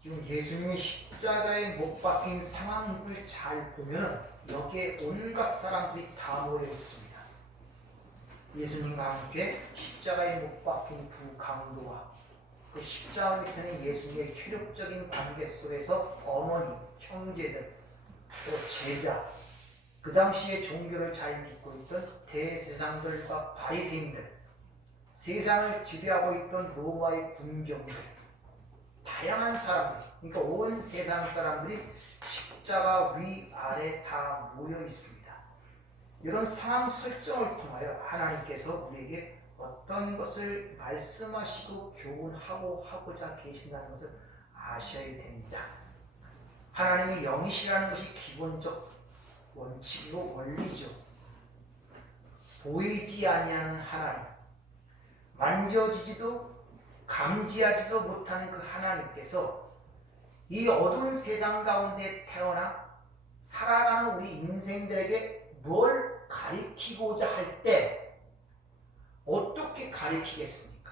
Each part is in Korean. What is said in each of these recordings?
지금 예수님이 십자가에 못 박힌 상황을 잘 보면 여기에 온갖 사람들이 다 모여 있습니다. 예수님과 함께 십자가에 못 박힌 두 강도와 그 십자가 밑에는 예수님의 혈육적인 관계 속에서 어머니, 형제들, 또 제자, 그 당시에 종교를 잘 믿고 있던 대제사장들과 바리새인들, 세상을 지배하고 있던 로마의 군병들, 다양한 사람들, 그러니까 온 세상 사람들이 십자가 위아래 다 모여 있습니다. 이런 상황 설정을 통하여 하나님께서 우리에게 어떤 것을 말씀하시고 교훈하고 하고자 계신다는 것을 아셔야 됩니다. 하나님이 영이시라는 것이 기본적 원칙이고 원리죠. 보이지 아니하는 하나님, 만져지지도 감지하지도 못하는 그 하나님께서 이 어두운 세상 가운데 태어나 살아가는 우리 인생들에게 뭘 가리키고자 할 때 어떻게 가리키겠습니까?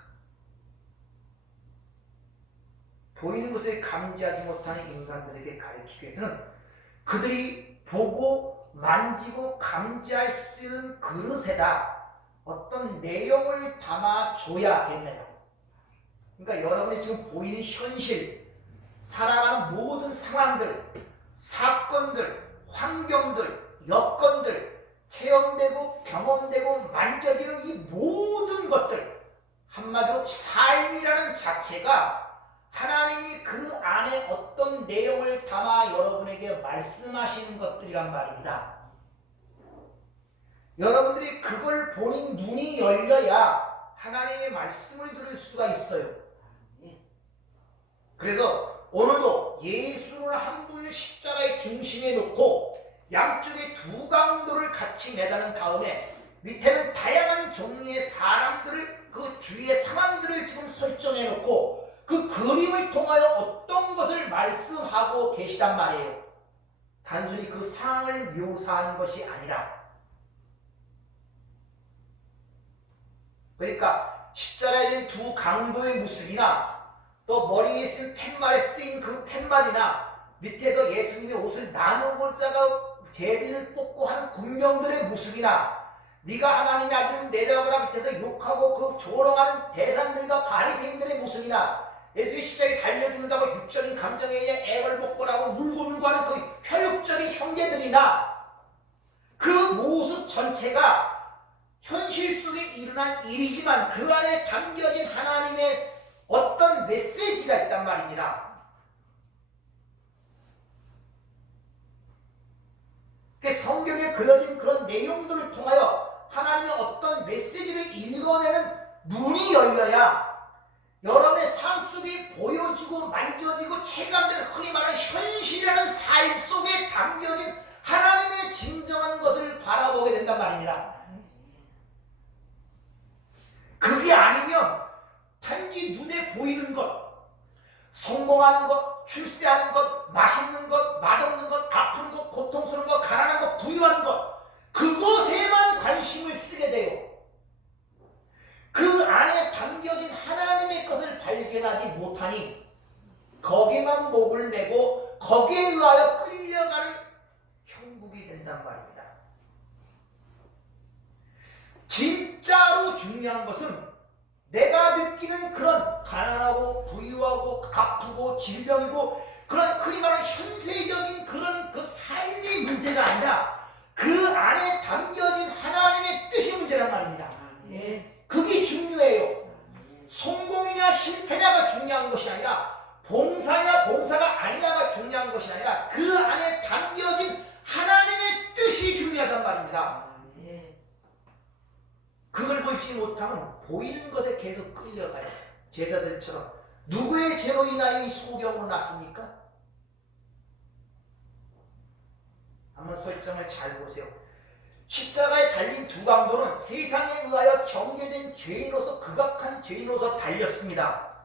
보이는 것을 감지하지 못하는 인간들에게 가리키기 위해서는 그들이 보고 만지고 감지할 수 있는 그릇에다 어떤 내용을 담아줘야겠네요. 그러니까 여러분이 지금 보이는 현실, 살아가는 모든 상황들, 사건들, 환경들, 여건들, 체험되고 경험되고 만져지는 이 모든 것들, 한마디로 삶이라는 자체가 하나님이 그 안에 어떤 내용을 담아 여러분에게 말씀하시는 것들이란 말입니다. 여러분들이 그걸 보는 눈이 열려야 하나님의 말씀을 들을 수가 있어요. 그래서 오늘도 예수를 한 분을 십자가의 중심에 놓고 양쪽에 두 강도를 같이 매다는 다음에 밑에는 다양한 종류의 사람들을 그 주위의 상황들을 지금 설정해 놓고 그 그림을 통하여 어떤 것을 말씀하고 계시단 말이에요. 단순히 그 상황을 묘사한 것이 아니라, 그러니까 십자가에 있는 두 강도의 모습이나 또 머리에 쓴 팻말에 쓰인 그 팻말이나 밑에서 예수님의 옷을 나누고자가 제비를 뽑고 하는 군병들의 모습이나 네가 하나님의 아들은 내려가라 밑에서 욕하고 그 조롱하는 대상들과 바리새인들의 모습이나 예수의 십자가에 달려 죽는다고 육적인 감정에 의해 애걸복걸하고 물고 하는 그 혈육적인 형제들이나 그 모습 전체가 현실 속에 일어난 일이지만 그 안에 담겨진 하나님의 어떤 메시지가 있단 말입니다. 성경에 그려진 그런 내용들을 통하여 하나님의 어떤 메시지를 읽어내는 눈이 열려야 여러분의 삶 속에 보여지고 만져지고 체감되는 흔히 말하는 현실이라는 삶 속에 담겨진 하나님의 진정한 것을 바라보게 된단 말입니다. 그게 아니면 단지 눈에 보이는 것, 성공하는 것, 출세하는 것, 맛있는 것, 맛없는 것, 아픈 것, 고통스러운 것, 가난한 것, 부유한 것, 그것에만 관심을 쓰게 돼요. 그 안에 담겨진 하나님의 것을 발견하지 못하니 거기만 목을 내고 거기에 의하여 끌려가는 형국이 된단 말입니다. 진짜로 중요한 것은 내가 느끼는 그런 가난하고 부유하고 아프고 질병이고 그런 흔히 말하는 현세적인 그런 그 삶의 문제가 아니라 그 안에 담겨진 하나님의 뜻이 문제란 말입니다. 그게 중요해요. 성공이냐 실패냐가 중요한 것이 아니라 봉사냐 봉사가 아니냐가 중요한 것이 아니라 그 안에 담겨진 하나님의 뜻이 중요하단 말입니다. 그걸 보지 못하면 보이는 것에 계속 끌려가요. 제자들처럼. 누구의 죄로 인하여 이 소경으로 났습니까? 한번 설정을 잘 보세요. 십자가에 달린 두 강도는 세상에 의하여 정죄된 죄인으로서 극악한 죄인으로서 달렸습니다.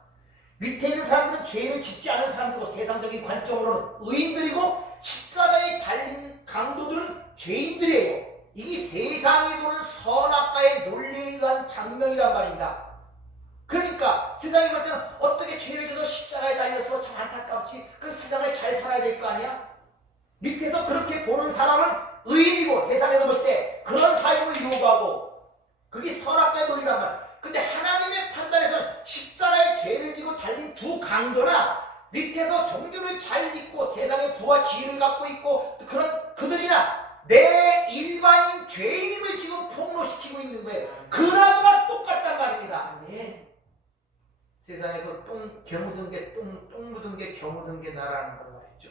밑에 있는 사람들은 죄를 짓지 않은 사람들이고 세상적인 관점으로는 의인들이고 십자가에 달린 강도들은 죄인들이에요. 이게 세상이 보는 선악과의 논리에 의한 장면이란 말입니다. 그러니까 세상이 볼 때는 어떻게 죄를 져서 십자가에 달려서 참 안타깝지, 살아야 될 거 아니야? 밑에서 그렇게 보는 사람은 의인이고 세상에서 볼 때 그런 삶을 요구하고 그게 선악과의 논리란 말이야. 근데 하나님의 판단에서는 십자가의 죄를 지고 달린 두 강도나 밑에서 종교를 잘 믿고 세상의 부와 지위를 갖고 있고 그런 그들이나 내 일반인 죄인임을 지금 폭로시키고 있는 거예요. 그나마 똑같단 말입니다. 세상에서 똥 묻은 게 겨묻은 게 나라는 걸 말했죠.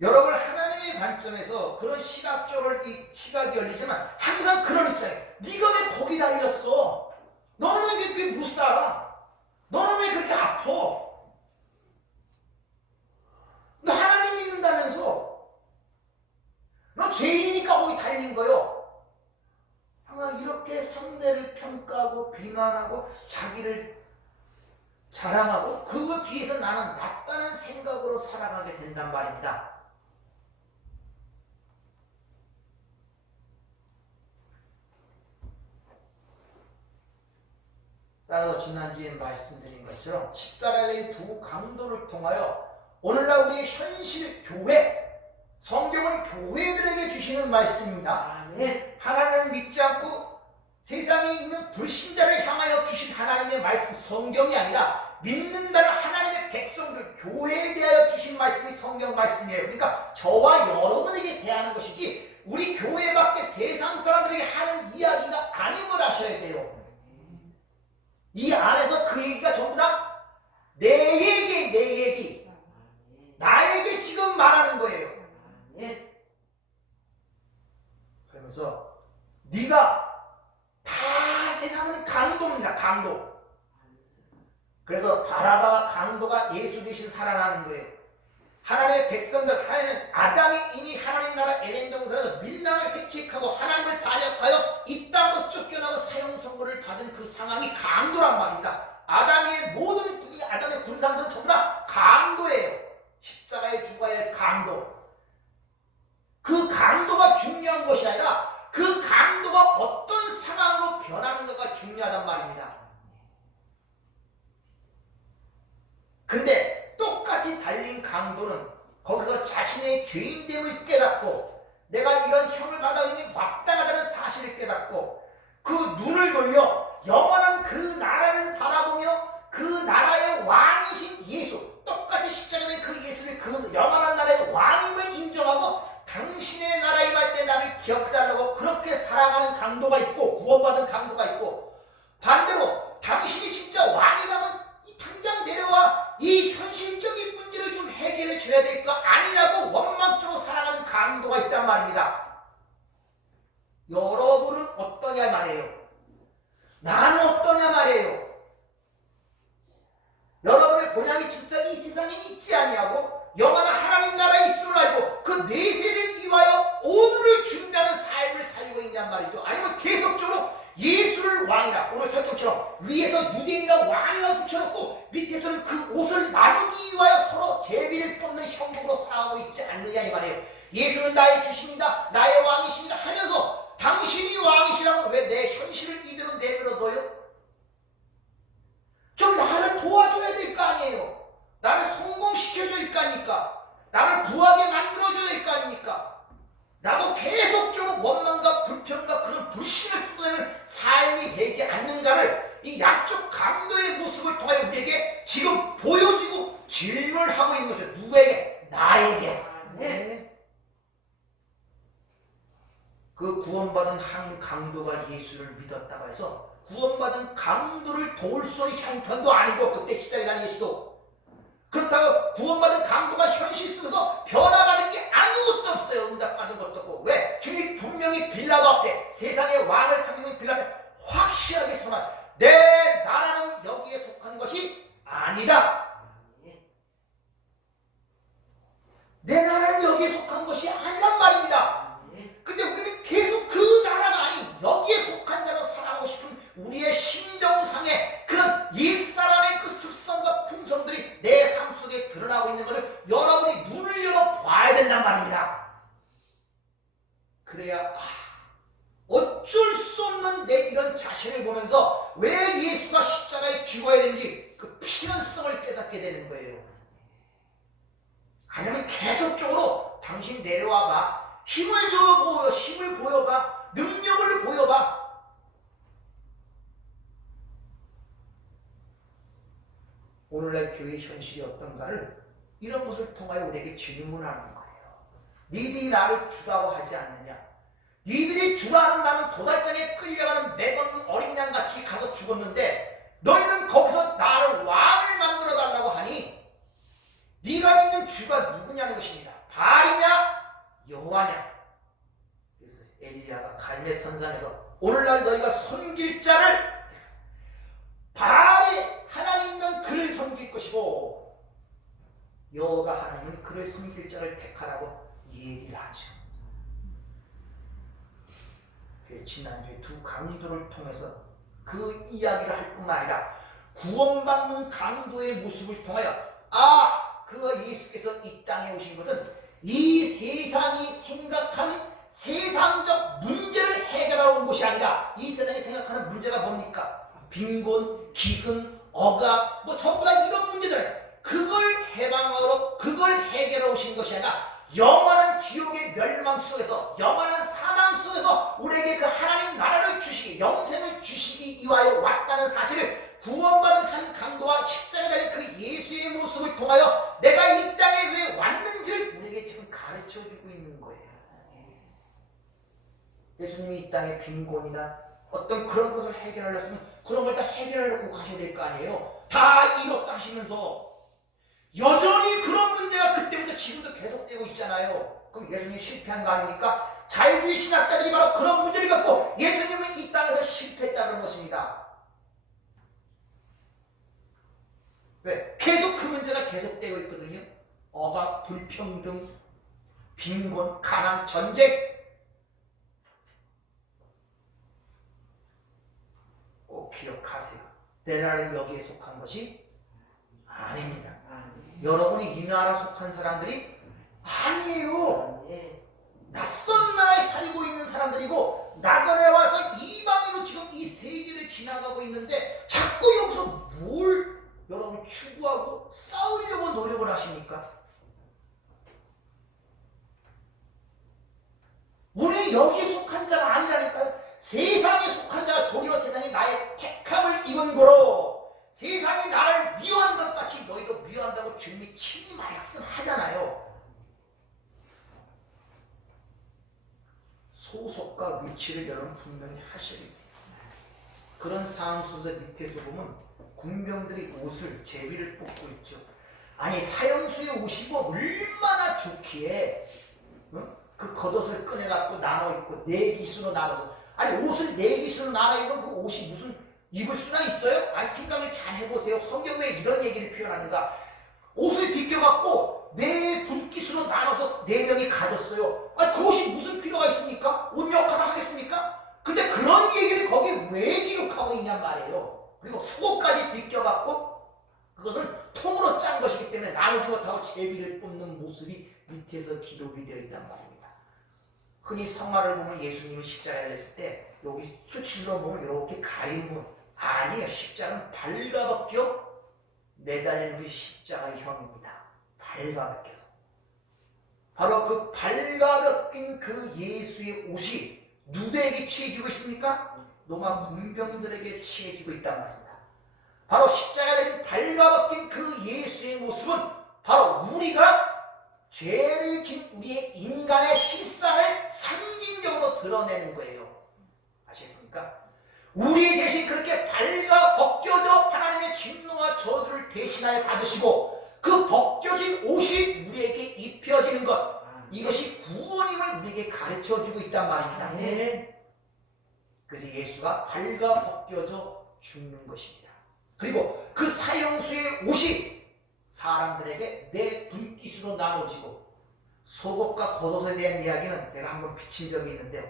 여러분 하나님의 관점에서 그런 시각이 열리지만 항상 그런 입장이에요. 네가 왜 거기 달렸어? 너는 왜 그렇게 못 살아? 너는 왜 그렇게 아파? 너 하나님 믿는다면서? 너 죄인이니까 거기 달린 거요. 항상 이렇게 상대를 평가하고 비난하고 자기를 자랑하고 그거 뒤에서 나는 낫다는 생각으로 살아가게 된단 말입니다. 따라서 지난주에 말씀드린 것처럼 십자가의 두 강도를 통하여 오늘날 우리의 현실 교회, 성경은 교회들에게 주시는 말씀입니다. 하나님을 믿지 않고 세상에 있는 불신자를 향하여 주신 하나님의 말씀, 성경이 아니라 믿는다는 하나님의 백성들, 교회에 대하여 주신 말씀이 성경 말씀이에요. 그러니까 저와 여러분에게 대하는 것이지 우리 교회 밖에 세상 사람들에게 하는 이야기가 아님을 아셔야 돼요. 이 안에서 그 얘기가 전부 다 내 얘기, 나에게 지금 말하는 거예요. 그러면서 네가 다 세상은 강도입니다. 강도. 그래서 바라바와 강도가 예수 대신 살아나는 거예요. 하나님의 백성들, 하나님은 아담이 이미 하나님 나라 에덴 동산에서 밀랑을 획책하고 하나님을 반역하여 이 땅으로 쫓겨나고 사형 선고를 받은 그 상황이 강도란 말입니다. 아담의 모든 아담의 군상들은 전부 다 강도예요. 십자가에 죽어야 할 강도. 그 강도가 중요한 것이 아니라 그 강도가 어떤 상황으로 변하는가가 중요하단 말입니다. 근데 똑같이 달린 강도는 거기서 자신의 죄인됨을 깨닫고 내가 이런 형을 받아오는 게 마땅하다는 사실을 깨닫고 그 눈을 돌려 영원한 그 나라를 바라보며 그 나라의 왕이신 예수, 똑같이 십자가에 된 그 예수를 그 영원한 나라의 왕임을 인정하고 당신의 나라에 임할 때 나를 기억해달라고 그렇게 살아가는 강도가 있고 구원받은 강도가 있고, 반대로 당신이 진짜 왕이라면 이 당장 내려와 이 현실적인 문제를 좀 해결해 줘야 될 거 아니라고 원망적으로 살아가는 강도가 있단 말입니다. 여러분은 어떠냐 말이에요. 나는 어떠냐 말이에요. 여러분의 본향이 진짜 이 세상에 있지 아니하고 영원한 하나님 나라에 있음을 알고 그 내세를 이하여 오늘을 준비하는 삶을 살고 있냔 말이죠. 아니면 계속적으로 예수를 왕이라, 오늘 설정처럼 위에서 유대인이나 왕이라 붙여놓고 밑에서는 그 옷을 나누기 위하여 서로 제비를 뽑는 형국으로 살아가고 있지 않느냐 이 말이에요. 예수는 나의 주십니다, 나의 왕이십니다 하면서 당신이 왕이시라고 왜 내 현실을 이대로 내버려둬요? 좀 나를 도와줘야 될 거 아니에요. 나를 성공시켜줘야 될 거 아닙니까? 나를 부하게 만들어줘야 될 거 아닙니까? 나도 계속적으로 원망과 불평과 그런 불신을 쏟아내는 삶이 되지 않는가를 이 양쪽 강도의 모습을 통하여 우리에게 지금 보여지고 질문을 하고 있는 것이죠. 누구에게? 나에게. 그 구원받은 한 강도가 예수를 믿었다고 해서 구원받은 강도를 도울 수 있는 형편도 아니고, 그때 십자가에 난 예수도 그렇다고 구원받은 강도가 현실 속에서 변화받은 게 아무것도 없어요. 응답받은 것도 없고. 왜? 주님 분명히 빌라도 앞에, 세상의 왕을 삼는 빌라 앞에 확실하게 선언, 내 나라는 여기에 속한 것이 아니다. 내 나라는 여기에 속한 것이 아니란 말입니다. 근데 우리는 계속 그 나라가 아닌 여기에 속한 자로 살아가고 싶은 우리의 심정상의 그런 옛사람의 그 습성과 품성들이 내 삶 속에 드러나고 있는 것을 여러분이 눈을 열어 봐야 된단 말입니다. 그래야 어쩔 수 없는 내 이런 자신을 보면서 왜 예수가 십자가에 죽어야 되는지 그 필연성을 깨닫게 되는 거예요. 아니면 계속적으로 당신 내려와봐. 힘을 줘보여. 힘을 보여봐. 능력을 보여봐. 오늘날 교회의 현실이 어떤가를 이런 것을 통하여 우리에게 질문하는 거예요. 니들이 나를 주라고 하지 않느냐? 니들이 주라는 나는 도살장에 끌려가는 매건 어린 양같이 가서 죽었는데 너희는 거기서 나를 왕을 만들어 달라고 하니 네가 믿는 주가 누구냐는 것입니다. 바알이냐 여호와냐? 그래서 엘리야가 갈멜 산상에서 오늘날 너희가 섬길 자를 바알이 하나님은 그를 섬길 것이고 여호와가 하나님은 그를 섬길 자를 택하라고 얘기를 하죠. 지난주에 두 강도를 통해서 그 이야기를 할 뿐만 아니라 구원받는 강도의 모습을 통하여 그 예수께서 이 땅에 오신 것은 이 세상이 생각하는 세상적 문제를 해결하러 온 것이 아니라 이 세상이 생각하는 문제가 뭡니까? 빈곤, 기근, 억압 전부 다 이런 문제들 그걸 해방하러 그걸 해결하러 오신 것이 아니라 영원한 지옥의 멸망 속에서 영원한 사망 속에서 우리에게 그 하나님 나라를 주시기 영생을 주시기 위하여 왔다는 사실을 구원받은 한 강도와 십자가에 달린 그 예수의 모습을 통하여 내가 이 땅에 왜 왔는지를 우리에게 지금 가르쳐주고 있는 거예요. 예수님이 이 땅에 빈곤이나 어떤 그런 것을 해결하려면 그런 걸 다 해결하려고 가셔야 될 거 아니에요. 다 이뤘다 하시면서 여전히 그런 문제가 그때부터 지금도 계속되고 있잖아요. 그럼 예수님이 실패한 거 아닙니까? 자유주의 신학자들이 바로 그런 문제를 갖고 예수님은 이 땅에서 실패했다는 것입니다. 왜? 계속 그 문제가 계속되고 있거든요. 억압, 불평등, 빈곤, 가난, 전쟁. 꼭 기억하세요. 내 나라는 여기에 속한 것이 아닙니다. 여러분이 이 나라 속한 사람들이 아니에요. 낯선 나라에 살고 있는 사람들이고 나그네 와서 이방인으로 지금 이 세계를 지나가고 있는데 자꾸 여기서 뭘 여러분 추구하고 싸우려고 노력을 하십니까? 우리 여기에 속한 자가 아니라니까요. 세상에 속한 자가 도리어 세상이 나의 택함을 입은 거로 세상이 나를 미워한 것 같이 너희도 미워한다고 주님이 친히 말씀하잖아요. 소속과 위치를 여러분 분명히 하셔야 돼요. 그런 상황 속에서 밑에서 보면 군병들이 옷을 제비를 뽑고 있죠. 아니 사형수의 옷이 뭐 얼마나 좋기에 그 겉옷을 꺼내갖고 나눠 입고 네 기수로 나눠서 아니 옷을 네 기수로 나눠 입으면 그 옷이 무슨 입을 수나 있어요? 아니 생각을 잘 해보세요. 성경 왜 이런 얘기를 표현하는가? 옷을 비껴갖고 네 분깃으로 나눠서 네 명이 가졌어요. 아니 그 옷이 무슨 필요가 있습니까? 옷 역할을 하겠습니까? 근데 그런 얘기를 거기에 왜 기록하고 있냔 말이에요. 그리고 속옷까지 비껴갖고 그것을 통으로 짠 것이기 때문에 나누지 못하고 제비를 뽑는 모습이 밑에서 기록이 되어 있단 말입니다. 흔히 성화를 보면 예수님이 십자가에 달렸을 때 여기 수치스러운 부분 이렇게 가린 부분 아니에요. 십자가는 발가벗겨 매달리는 것이 십자가의 형입니다. 발가벗겨서 바로 그 발가벗긴 그 예수의 옷이 누구에게 취해지고 있습니까? 로마 군병들에게 취해지고 있단 말입니다. 바로 십자가에 달린 발가벗긴 그 예수의 모습은 바로 우리가 죄를 진 우리의 인간의 실상을 상징적으로 드러내는 거예요. 아시겠습니까? 우리 대신 그렇게 발가 벗겨져 하나님의 진노와 저주를 대신하여 받으시고 그 벗겨진 옷이 우리에게 입혀지는 것 이것이 구원임을 우리에게 가르쳐주고 있단 말입니다. 그래서 예수가 발가 벗겨져 죽는 것입니다. 그리고 그 사형수의 옷이 사람들에게 네 분깃으로 나눠지고 속옷과 겉옷에 대한 이야기는 제가 한번 비친 적이 있는데요.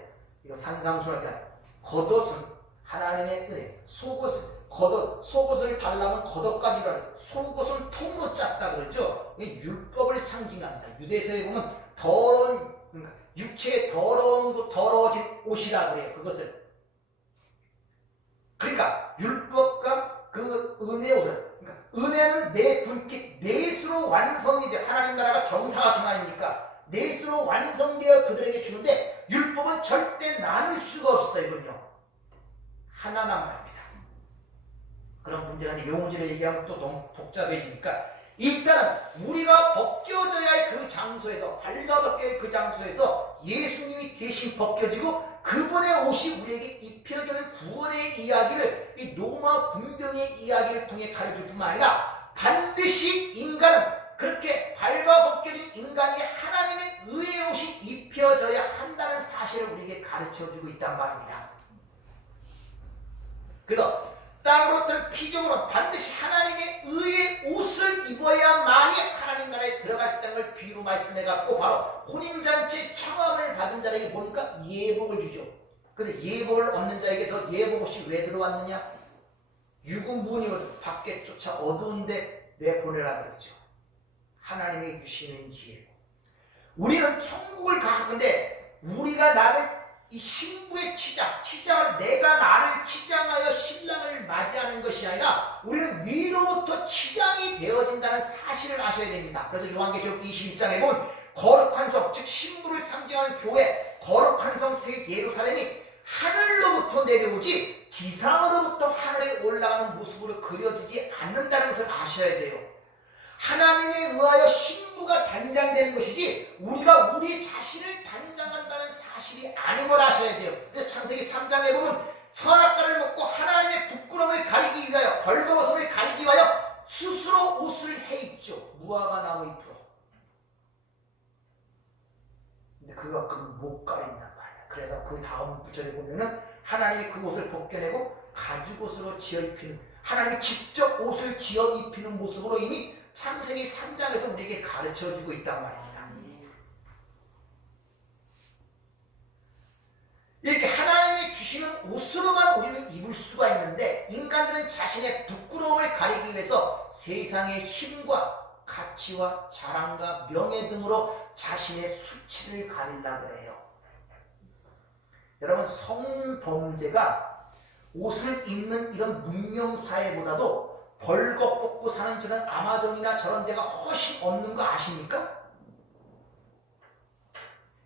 이거 산상수할 때 겉옷은 하나님의 은혜, 속옷을 달라면 겉옷까지라 해요. 속옷은 통으로 짰다 그러죠. 율법을 상징합니다. 유대서에 보면 더러운 육체에 더러워진 옷이라 그래요. 그것을 그러니까 율법과 그 은혜의 옷을 은혜는 내 분깃, 내 수로 넷으로 완성이 돼. 하나님 나라가 정사각형 아닙니까? 넷으로 완성되어 그들에게 주는데 율법은 절대 나눌 수가 없어요. 이건요. 하나란 말입니다. 그런 문제가 이제 용어지로 얘기하면 또 너무 복잡해지니까 일단은 우리가 벗겨져야 할 그 장소에서, 발라벗겨야 할 그 장소에서 예수님이 대신 벗겨지고 그분의 옷이 우리에게 입혀지는 구원의 이야기를 이 로마 군병의 이야기를 통해 가르칠 뿐만 아니라 반드시 인간은 그렇게 발라벗겨진 인간이 하나님의 의의 옷이 입혀져야 한다는 사실을 우리에게 가르쳐주고 있단 말입니다. 그래서 땅으로 뜬 피조물은 반드시 하나님의 의의 옷을 입어야만이 하나님 나라에 들어갈 수 있다는 걸 비유로 말씀해갖고 바로 혼인잔치 청함을 받은 자에게 보니까 예복을 주죠. 그래서 예복을 얻는 자에게 너 예복 옷이 왜 들어왔느냐? 유구무늬를 밖에 쫓아 어두운데 내보내라 그랬죠. 하나님의 주시는 예복. 우리는 천국을 갈 건데 우리가 나를 이 신부의 치장을 내가 나를 치장하여 신랑을 맞이하는 것이 아니라 우리는 위로부터 치장이 되어진다는 사실을 아셔야 됩니다. 그래서 요한계시록 21장에 보면 거룩한 성, 즉 신부를 상징하는 교회, 거룩한 성 새 예루살렘이 하늘로부터 내려오지 지상으로부터 하늘에 올라가는 모습으로 그려지지 않는다는 것을 아셔야 돼요. 하나님에 의하여 신부가 단장되는 것이지 우리가 우리 자신을 단장한다는 사실이 아님을 아셔야 돼요. 그래서 창세기 3장에 보면 선악과를 먹고 하나님의 부끄러움을 가리기 위하여, 벌거벗음을 가리기 위하여 스스로 옷을 해입죠. 무화과 나무 잎으로. 근데 그거 못 가린단 말이야. 그래서 그 다음 구절에 보면은 하나님이 그 옷을 벗겨내고 가죽옷으로 지어 입히는, 하나님이 직접 옷을 지어 입히는 모습으로 이미 창세기 3장에서 우리에게 가르쳐주고 있단 말입니다. 이렇게 하나님이 주시는 옷으로만 우리는 입을 수가 있는데 인간들은 자신의 부끄러움을 가리기 위해서 세상의 힘과 가치와 자랑과 명예 등으로 자신의 수치를 가리려고 해요. 여러분, 성범죄가 옷을 입는 이런 문명사회보다도 벌거벗고 사는 저런 아마존이나 저런 데가 훨씬 없는 거 아십니까?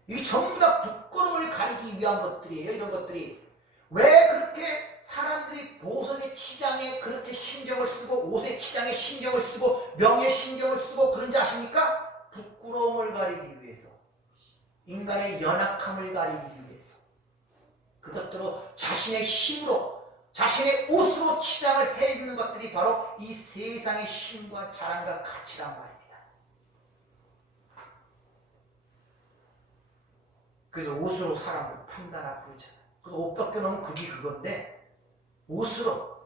이게 전부 다 부끄러움을 가리기 위한 것들이에요. 이런 것들이. 왜 그렇게 사람들이 보석의 치장에 그렇게 신경을 쓰고 옷의 치장에 신경을 쓰고 명예에 신경을 쓰고 그런지 아십니까? 부끄러움을 가리기 위해서, 인간의 연약함을 가리기 위해서, 그것들로 자신의 힘으로, 자신의 옷으로 치장을 해 입는 것들이 바로 이 세상의 힘과 자랑과 가치란 말입니다. 그래서 옷으로 사람을 판단하고 그러잖아요. 그래서 옷 벗겨놓으면 그게 그건데 옷으로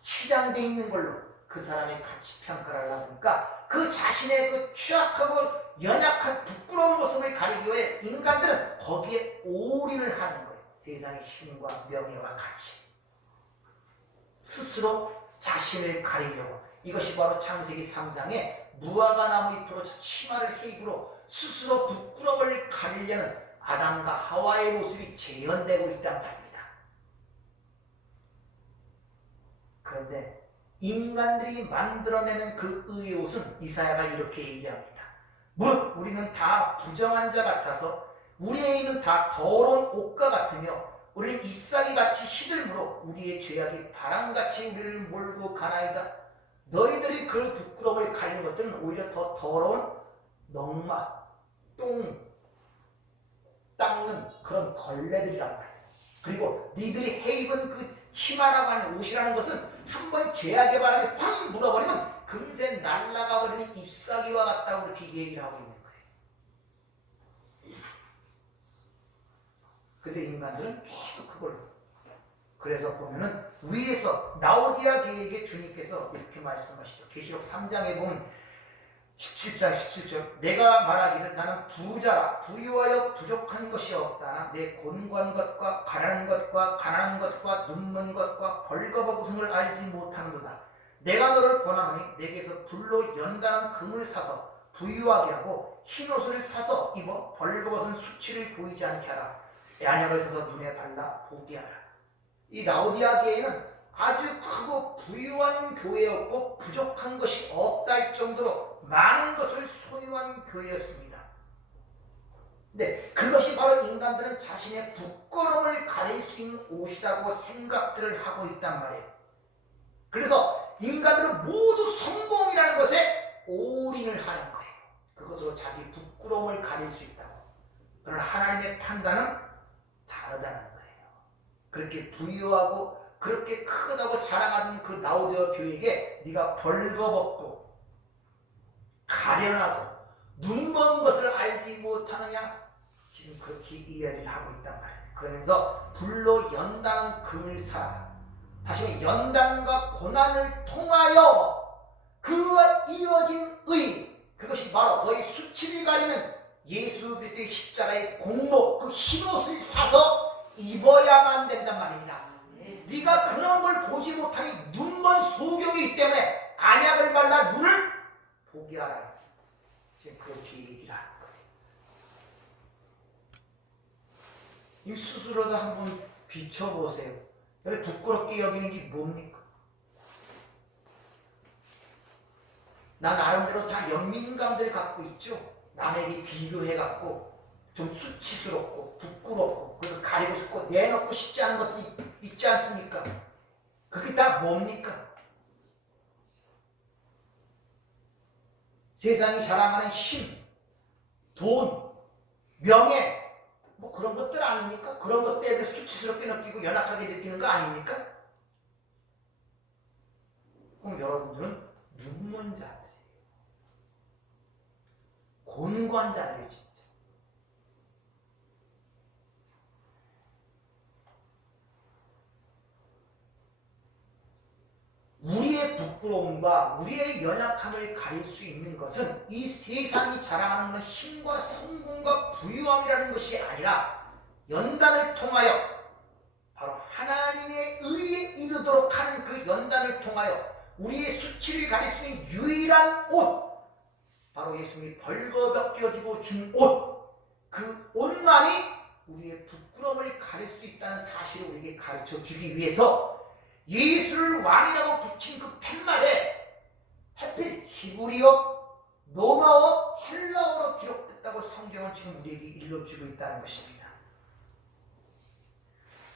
치장되어 있는 걸로 그 사람의 가치 평가를 하니까 그 자신의 그 취약하고 연약한 부끄러운 모습을 가리기 위해 인간들은 거기에 올인을 하는 거예요. 세상의 힘과 명예와 가치. 스스로 자신을 가리려고. 이것이 바로 창세기 3장에 무화과 나무 잎으로 치마를 해입으로 스스로 부끄러움을 가리려는 아담과 하와의 모습이 재현되고 있단 말입니다. 그런데 인간들이 만들어내는 그 의의 옷은 이사야가 이렇게 얘기합니다. 무릇 우리는 다 부정한 자 같아서 우리의 입은 다 더러운 옷과 같으며 우리는 잎사귀같이 시들므로 우리의 죄악이 바람같이 우리를 몰고 가나이다. 너희들이 그 부끄러움을 가리는 것들은 오히려 더 더러운 넝마, 똥 닦는 그런 걸레들이란 말이에요. 그리고 니들이 해입은 그 치마라고 하는 옷이라는 것은 한번 죄악의 바람에 확 물어버리면 금세 날아가 버리는 잎사귀와 같다고 이렇게 얘기를 하고 있는 거예요. 근데 인간들은 계속 그걸, 그래서 보면은 위에서 라오디아 교회에게 주님께서 이렇게 말씀하시죠. 계시록 3장에 보면 17장 17절 내가 말하기를 나는 부자라 부유하여 부족한 것이 없다. 내 곤고한 것과 가난한 것과 가난한 것과 눈먼 것과 벌거벗음을 알지 못하는도다. 내가 너를 권하노니 내게서 불로 연단한 금을 사서 부유하게 하고 흰옷을 사서 입어 벌거벗은 수치를 보이지 않게 하라. 양약을 사서 눈에 발라 보게 하라. 이 라오디아 교회는 아주 크고 부유한 교회였고 부족한 것이 없다 할 정도로 많은 것을 소유한 교회였습니다. 네, 그것이 바로 인간들은 자신의 부끄러움을 가릴 수 있는 옷이라고 생각들을 하고 있단 말이에요. 그래서 인간들은 모두 성공이라는 것에 올인을 하는 거예요. 그것으로 자기 부끄러움을 가릴 수 있다고. 그러나 하나님의 판단은 다르다는 거예요. 그렇게 부유하고 그렇게 크다고 자랑하던 그 라오디게아 교회에게 네가 벌거벗고 가련하고 눈먼 것을 알지 못하느냐? 지금 그렇게 이야기를 하고 있단 말이에요. 그러면서 불로 연단한 금을 사라. 다시 연단과 고난을 통하여 그와 이어진 의, 그것이 바로 너의 수치를 가리는 예수 그리스도의 십자가의 공로, 그 흰옷을 사서 입어야만 된단 말입니다. 네가 그런 걸 보지 못하니 눈먼 소경이기 때문에 안약을 발라 눈을 보게 하라. 지금 그렇게 얘기를 하는 거예요. 이 스스로도 한번 비춰보세요. 여러분 부끄럽게 여기는 게 뭡니까? 나 나름대로 다 연민감들 갖고 있죠. 남에게 비교해갖고 좀 수치스럽고 부끄럽고 그래서 가리고 싶고 내놓고 싶지 않은 것들이 있지 않습니까? 그게 다 뭡니까? 세상이 자랑하는 힘, 돈, 명예 뭐 그런 것들 아닙니까? 그런 것 때문에 수치스럽게 느끼고 연약하게 느끼는 거 아닙니까? 그럼 여러분들은 눈먼 자세요. 곤고한 자예요, 진짜. 우리의 부끄러움과 우리의 연약함을 가릴 수 있는 것은 이 세상이 자랑하는 힘과 성공과 부유함이라는 것이 아니라 연단을 통하여 바로 하나님의 의에 이르도록 하는 그 연단을 통하여 우리의 수치를 가릴 수 있는 유일한 옷, 바로 예수님이 벌거벗겨지고 준 옷, 그 옷만이 우리의 부끄러움을 가릴 수 있다는 사실을 우리에게 가르쳐 주기 위해서 예수를 왕이라고 붙인 그 팻말에 하필 히브리어, 로마어, 헬라어로 기록됐다고 성경은 지금 우리에게 일러주고 있다는 것입니다.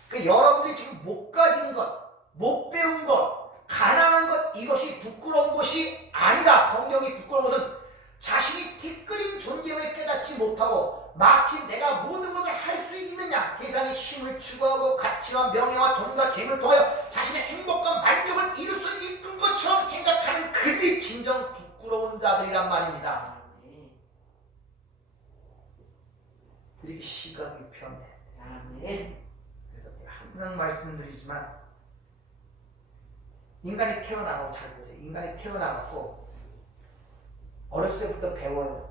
그러니까 여러분들이 지금 못 가진 것, 못 배운 것, 가난한 것, 이것이 부끄러운 것이 아니다. 성경이 부끄러운 것은 자신이 티끌인 존재임을 깨닫지 못하고 마치 내가 모든 것을 할 수 있느냐, 세상의 힘을 추구하고 가치와 명예와 돈과 재물을 통하여 자신의 행복과 만족을 이룰 수 있는 것처럼 생각하는 그들이 진정 부끄러운 자들이란 말입니다. 이렇게 시각이 변해. 그래서 제가 항상 말씀드리지만 인간이 태어나고, 잘 보세요. 인간이 태어나고 어렸을 때부터 배워요.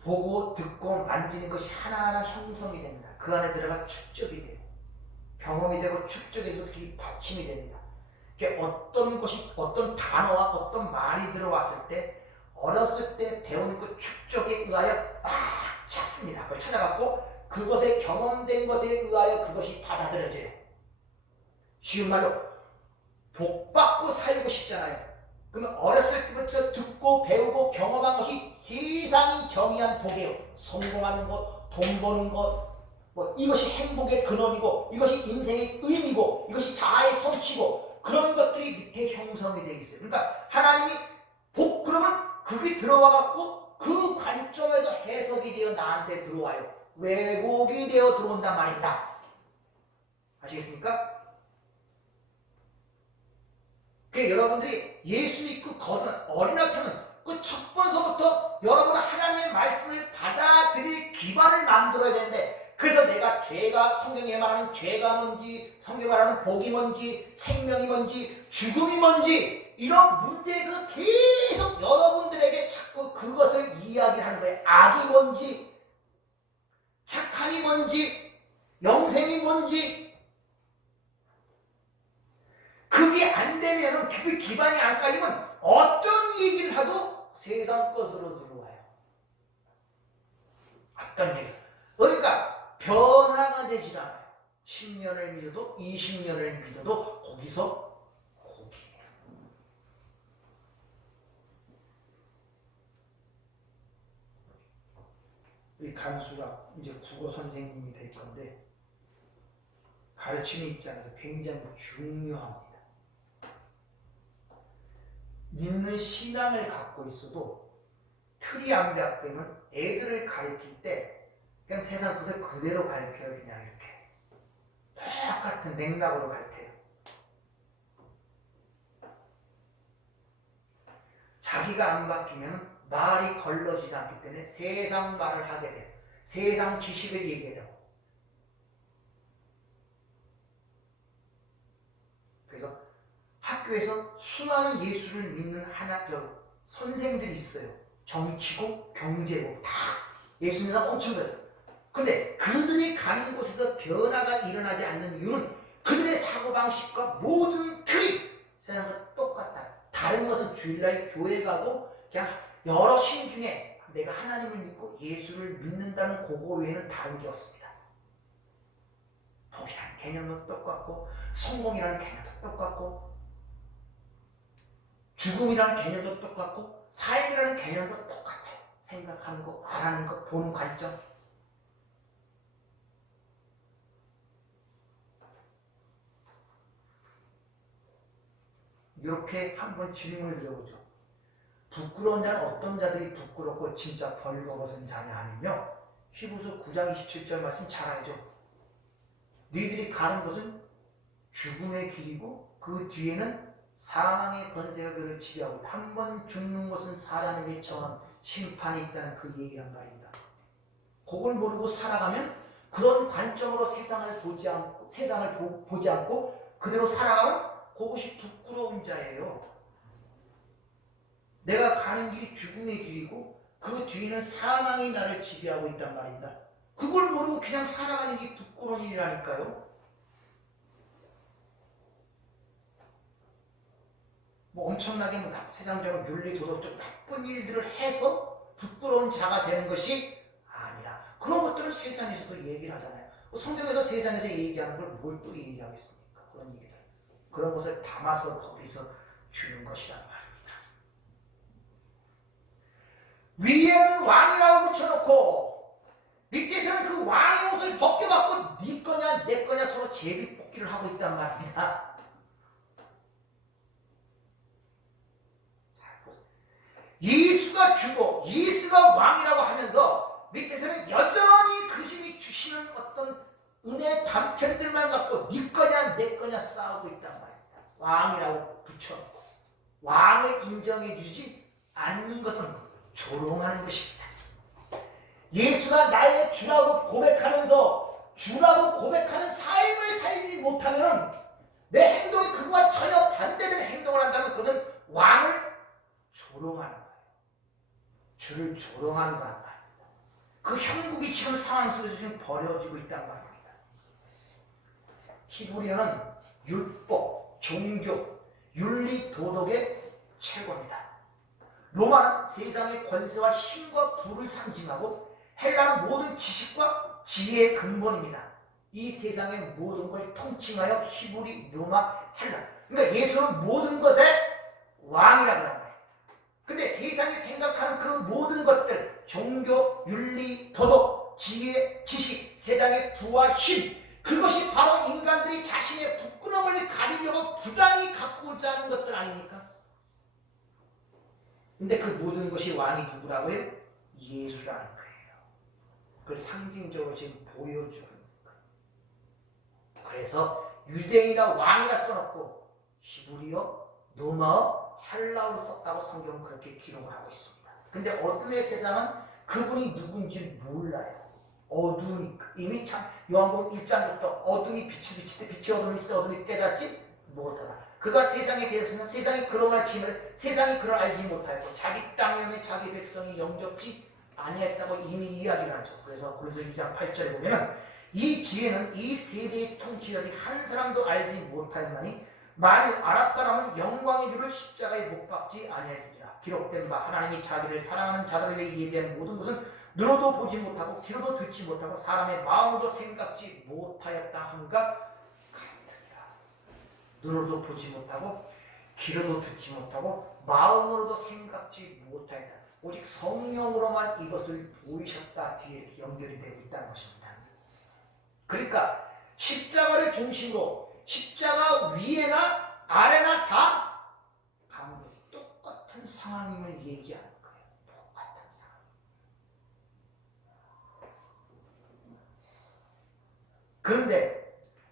보고 듣고 만지는 것이 하나하나 형성이 됩니다. 그 안에 들어가 축적이 돼요. 경험이 되고 축적이 되고 그게 받침이 됩니다. 어떤 것이, 어떤 단어와 어떤 말이 들어왔을 때 어렸을 때 배우는 그 축적에 의하여 막 찾습니다. 그걸 찾아갖고 그것에 경험된 것에 의하여 그것이 받아들여져요. 쉬운 말로 복받고 살고 싶잖아요. 그러면 어렸을 때부터 듣고 배우고 경험한 것이 세상이 정의한 복이에요. 성공하는 것, 돈 버는 것, 뭐 이것이 행복의 근원이고 이것이 인생의 의미고 이것이 자아의 성취고 그런 것들이 밑에 형성이 되어 있어요. 그러니까 하나님이 복 그러면 그게 들어와 갖고 그 관점에서 해석이 되어 나한테 들어와요. 왜곡이 되어 들어온단 말입니다. 아시겠습니까? 여러분들이 예수 믿고 거듭난 어린 학교는 그 첫 번서부터 여러분은 하나님의 말씀을 받아들일 기반을 만들어야 되는데, 그래서 내가 죄가, 성경에 말하는 죄가 뭔지, 성경에 말하는 복이 뭔지, 생명이 뭔지, 죽음이 뭔지 이런 문제에 대해서 계속 여러분들에게 자꾸 그것을 이야기를 하는 거예요. 악이 뭔지, 착함이 뭔지, 영생이 뭔지. 그게 안 되면은, 그 기반이 안 깔리면 어떤 얘기를 하도 세상 것으로 들어와요. 어떤 얘기. 그러니까 변화가 되질 않아요. 10년을 믿어도 20년을 믿어도 거기서 고기예요. 우리 간수가 이제 국어 선생님이 될 건데 가르치는 입장에서 굉장히 중요합니다. 믿는 신앙을 갖고 있어도 틀이 안 배합되면 애들을 가르칠 때 그냥 세상 것을 그대로 가르쳐요. 그냥 이렇게 똑같은 맥락으로 가르쳐요. 자기가 안 바뀌면 말이 걸러지지 않기 때문에 세상 말을 하게 돼요. 세상 지식을 얘기해요. 그래서 학교에서 수많은 예수를 믿는 선생들이 있어요. 정치고 경제고 다 예수 믿는 사람 엄청 많아요. 근데 그들이 가는 곳에서 변화가 일어나지 않는 이유는 그들의 사고방식과 모든 틀이 세상과 똑같다. 다른 것은 주일날 교회 가고 그냥 여러 신 중에 내가 하나님을 믿고 예수를 믿는다는 그거 외에는 다른 게 없습니다. 복이라는 개념도 똑같고 성공이라는 개념도 똑같고 죽음이라는 개념도 똑같고 삶이라는 개념도 똑같아요. 생각하는 거, 말하는 거, 보는 관점. 이렇게 한번 질문을 드려보죠. 부끄러운 자는 어떤 자들이 부끄럽고 진짜 벌거벗은 자냐 하면요. 히브리서 9장 27절 말씀 잘 알죠. 너희들이 가는 곳은 죽음의 길이고 그 뒤에는 사망의 권세가 그를 지배하고 한 번 죽는 것은 사람에게 정한 심판이 있다는 그 얘기란 말입니다. 그걸 모르고 살아가면 그런 관점으로 세상을 보지 않고 그대로 살아가면 그것이 부끄러운 자예요. 내가 가는 길이 죽음의 길이고 그 뒤에는 사망이 나를 지배하고 있단 말입니다. 그걸 모르고 그냥 살아가는 게 부끄러운 일이라니까요. 뭐 엄청나게 세상적으로 윤리 도덕적 나쁜 일들을 해서 부끄러운 자가 되는 것이 아니라 그런 것들을 세상에서도 얘기를 하잖아요. 성경에서 세상에서 얘기하는 걸 뭘 또 얘기하겠습니까? 그런 얘기들. 그런 것을 담아서 거기서 주는 것이란 말입니다. 위에는 왕이라고 붙여놓고 밑에서는 그 왕의 옷을 벗겨갖고 네 거냐 내 거냐 서로 제비뽑기를 하고 있단 말입니다. 예수가 주고 예수가 왕이라고 하면서 밑에서는 여전히 그분이 주시는 어떤 은혜의 단편들만 갖고 네 거냐 내 거냐 싸우고 있단 말입니다. 왕이라고 붙여놓고 왕을 인정해 주지 않는 것은 조롱하는 것입니다. 예수가 나의 주라고 고백하면서 주라고 고백하는 삶을 살지 못하면 내 행동이 그거와 전혀 반대되는 행동을 한다면 그것은 왕을 조롱하는 거예요. 주를 조롱하는 거란 말입니다. 그 형국이 지금 상황 속에서 지금 벌어지고 있단 말입니다. 히브리어는 율법, 종교, 윤리, 도덕의 최고입니다. 로마는 세상의 권세와 힘과 부를 상징하고 헬라는 모든 지식과 지혜의 근본입니다. 이 세상의 모든 걸 통칭하여 히브리, 로마, 헬라. 그러니까 예수는 모든 것의 왕이라고 합니다. 근데 세상이 생각하는 그 모든 것들, 종교, 윤리, 도덕, 지혜, 지식, 세상의 부와 힘, 그것이 바로 인간들이 자신의 부끄러움을 가리려고 부단히 갖고자 하는 것들 아닙니까? 근데 그 모든 것이 왕이 누구라고요? 예수라는 거예요. 그걸 상징적으로 지금 보여주는 거예요. 그래서 유대인이나 왕이라 써놓고 히브리어, 로마어, 헬라어로 썼다고 성경은 그렇게 기록을 하고 있습니다. 근데 어둠의 세상은 그분이 누군지 몰라요. 어둠이 이미 참 요한복음 1장부터 어둠이 빛이 비칠 때 빛이 어둠이 비칠 때 어둠이 깨닫지 못하다. 그가 세상에 계셨으면 세상이 그런 걸 알지만 세상이 그걸 알지 못하였고 자기 땅에 오면 자기 백성이 영접지 아니했다고 이미 이야기를 하죠. 그래서 고린도서 2장 8절에 보면 이 지혜는 이 세대의 통치자들이 한 사람도 알지 못하였나니 만일 알았더라면 영광의 주를 십자가에 못 박지 아니했으리라. 기록된 바 하나님이 자기를 사랑하는 자들에게 예비한 모든 것은 눈으로도 보지 못하고 귀로도 듣지 못하고 사람의 마음으로도 생각지 못하였다 함과 같으니라. 눈으로도 보지 못하고 귀로도 듣지 못하고 마음으로도 생각지 못하였다. 오직 성령으로만 이것을 보이셨다 뒤에 이렇게 연결이 되고 있다는 것입니다. 그러니까 십자가를 중심으로 십자가 위에나 아래나 다 강도 똑같은 상황임을 얘기하는 거예요. 똑같은 상황. 그런데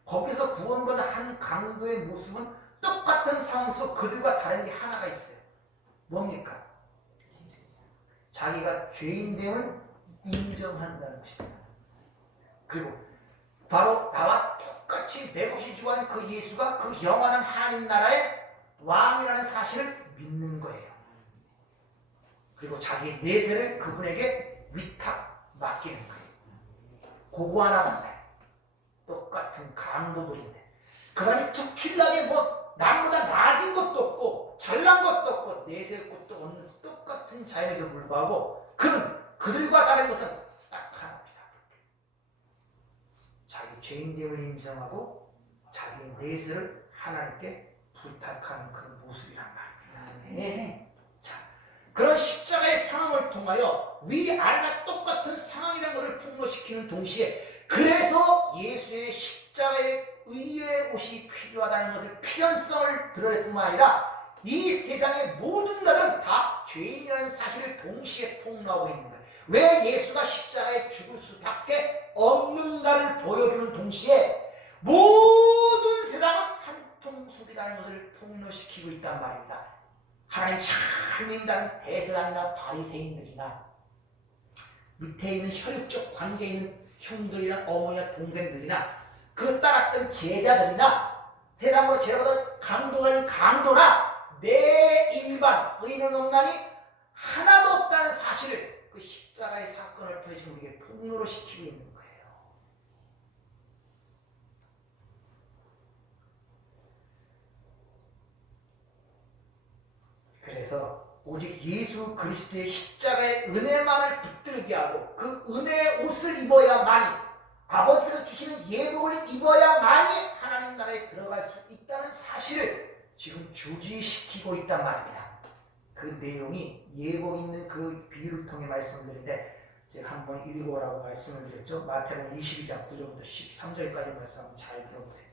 거기서 구원받은 한 강도의 모습은 똑같은 상황 속 그들과 다른 게 하나가 있어요. 뭡니까? 자기가 죄인됨을 인정한다는 것입니다. 그리고 바로 나와 똑같이 맥없이 죽어가는 그 예수가 그 영원한 하나님 나라의 왕이라는 사실을 믿는 거예요. 그리고 자기의 내세를 그분에게 위탁 맡기는 거예요. 그거 하나 달라요. 똑같은 강도들인데 그 사람이 특출나게 뭐 남보다 낮은 것도 없고 잘난 것도 없고 내세울 것도 없는 똑같은 자연에도 불구하고 그는 그들과 다른 것은 딱 하나입니다. 자기 죄인됨을 인정하고 자기의 내세를 하나님께 부탁하는 그 모습이란 말입니다. 네. 자, 그런 십자가의 상황을 통하여 위아래가 똑같은 상황이라는 것을 폭로시키는 동시에 그래서 예수의 십자가의 의의 옷이 필요하다는 것을 필연성을 드러낼 뿐만 아니라 이 세상의 모든 자들은 다 죄인이라는 사실을 동시에 폭로하고 있는 거예요. 왜 예수가 십자가에 죽을 수밖에 없는가를 보여주는 동시에 모든 세상은 한통 속이라는 것을 폭로시키고 있단 말입니다. 하나님 잘 믿는다는 대제사장이나 바리새인들이나 밑에 있는 혈육적 관계에 있는 형들이나 어머니나 동생들이나 그 따랐던 제자들이나 세상으로 제자보다 강도가 아닌 강도나 내 일반 의인은 없나니 하나도 없다는 사실을 그 십자가의 사건을 통해 지금 우리에게 폭로를 시키고 있는 거예요. 그래서 오직 예수 그리스도의 십자가의 은혜만을 붙들게 하고 그 은혜의 옷을 입어야만이 아버지께서 주시는 예복을 입어야만이 하나님 나라에 들어갈 수 있다는 사실을 지금 주지시키고 있단 말입니다. 그 내용이 예복 있는 그 비유를 통해 말씀드리는데 제가 한번 읽어보라고 말씀을 드렸죠. 마태복음 22장 9절부터 13절까지 말씀 한번 잘 들어보세요.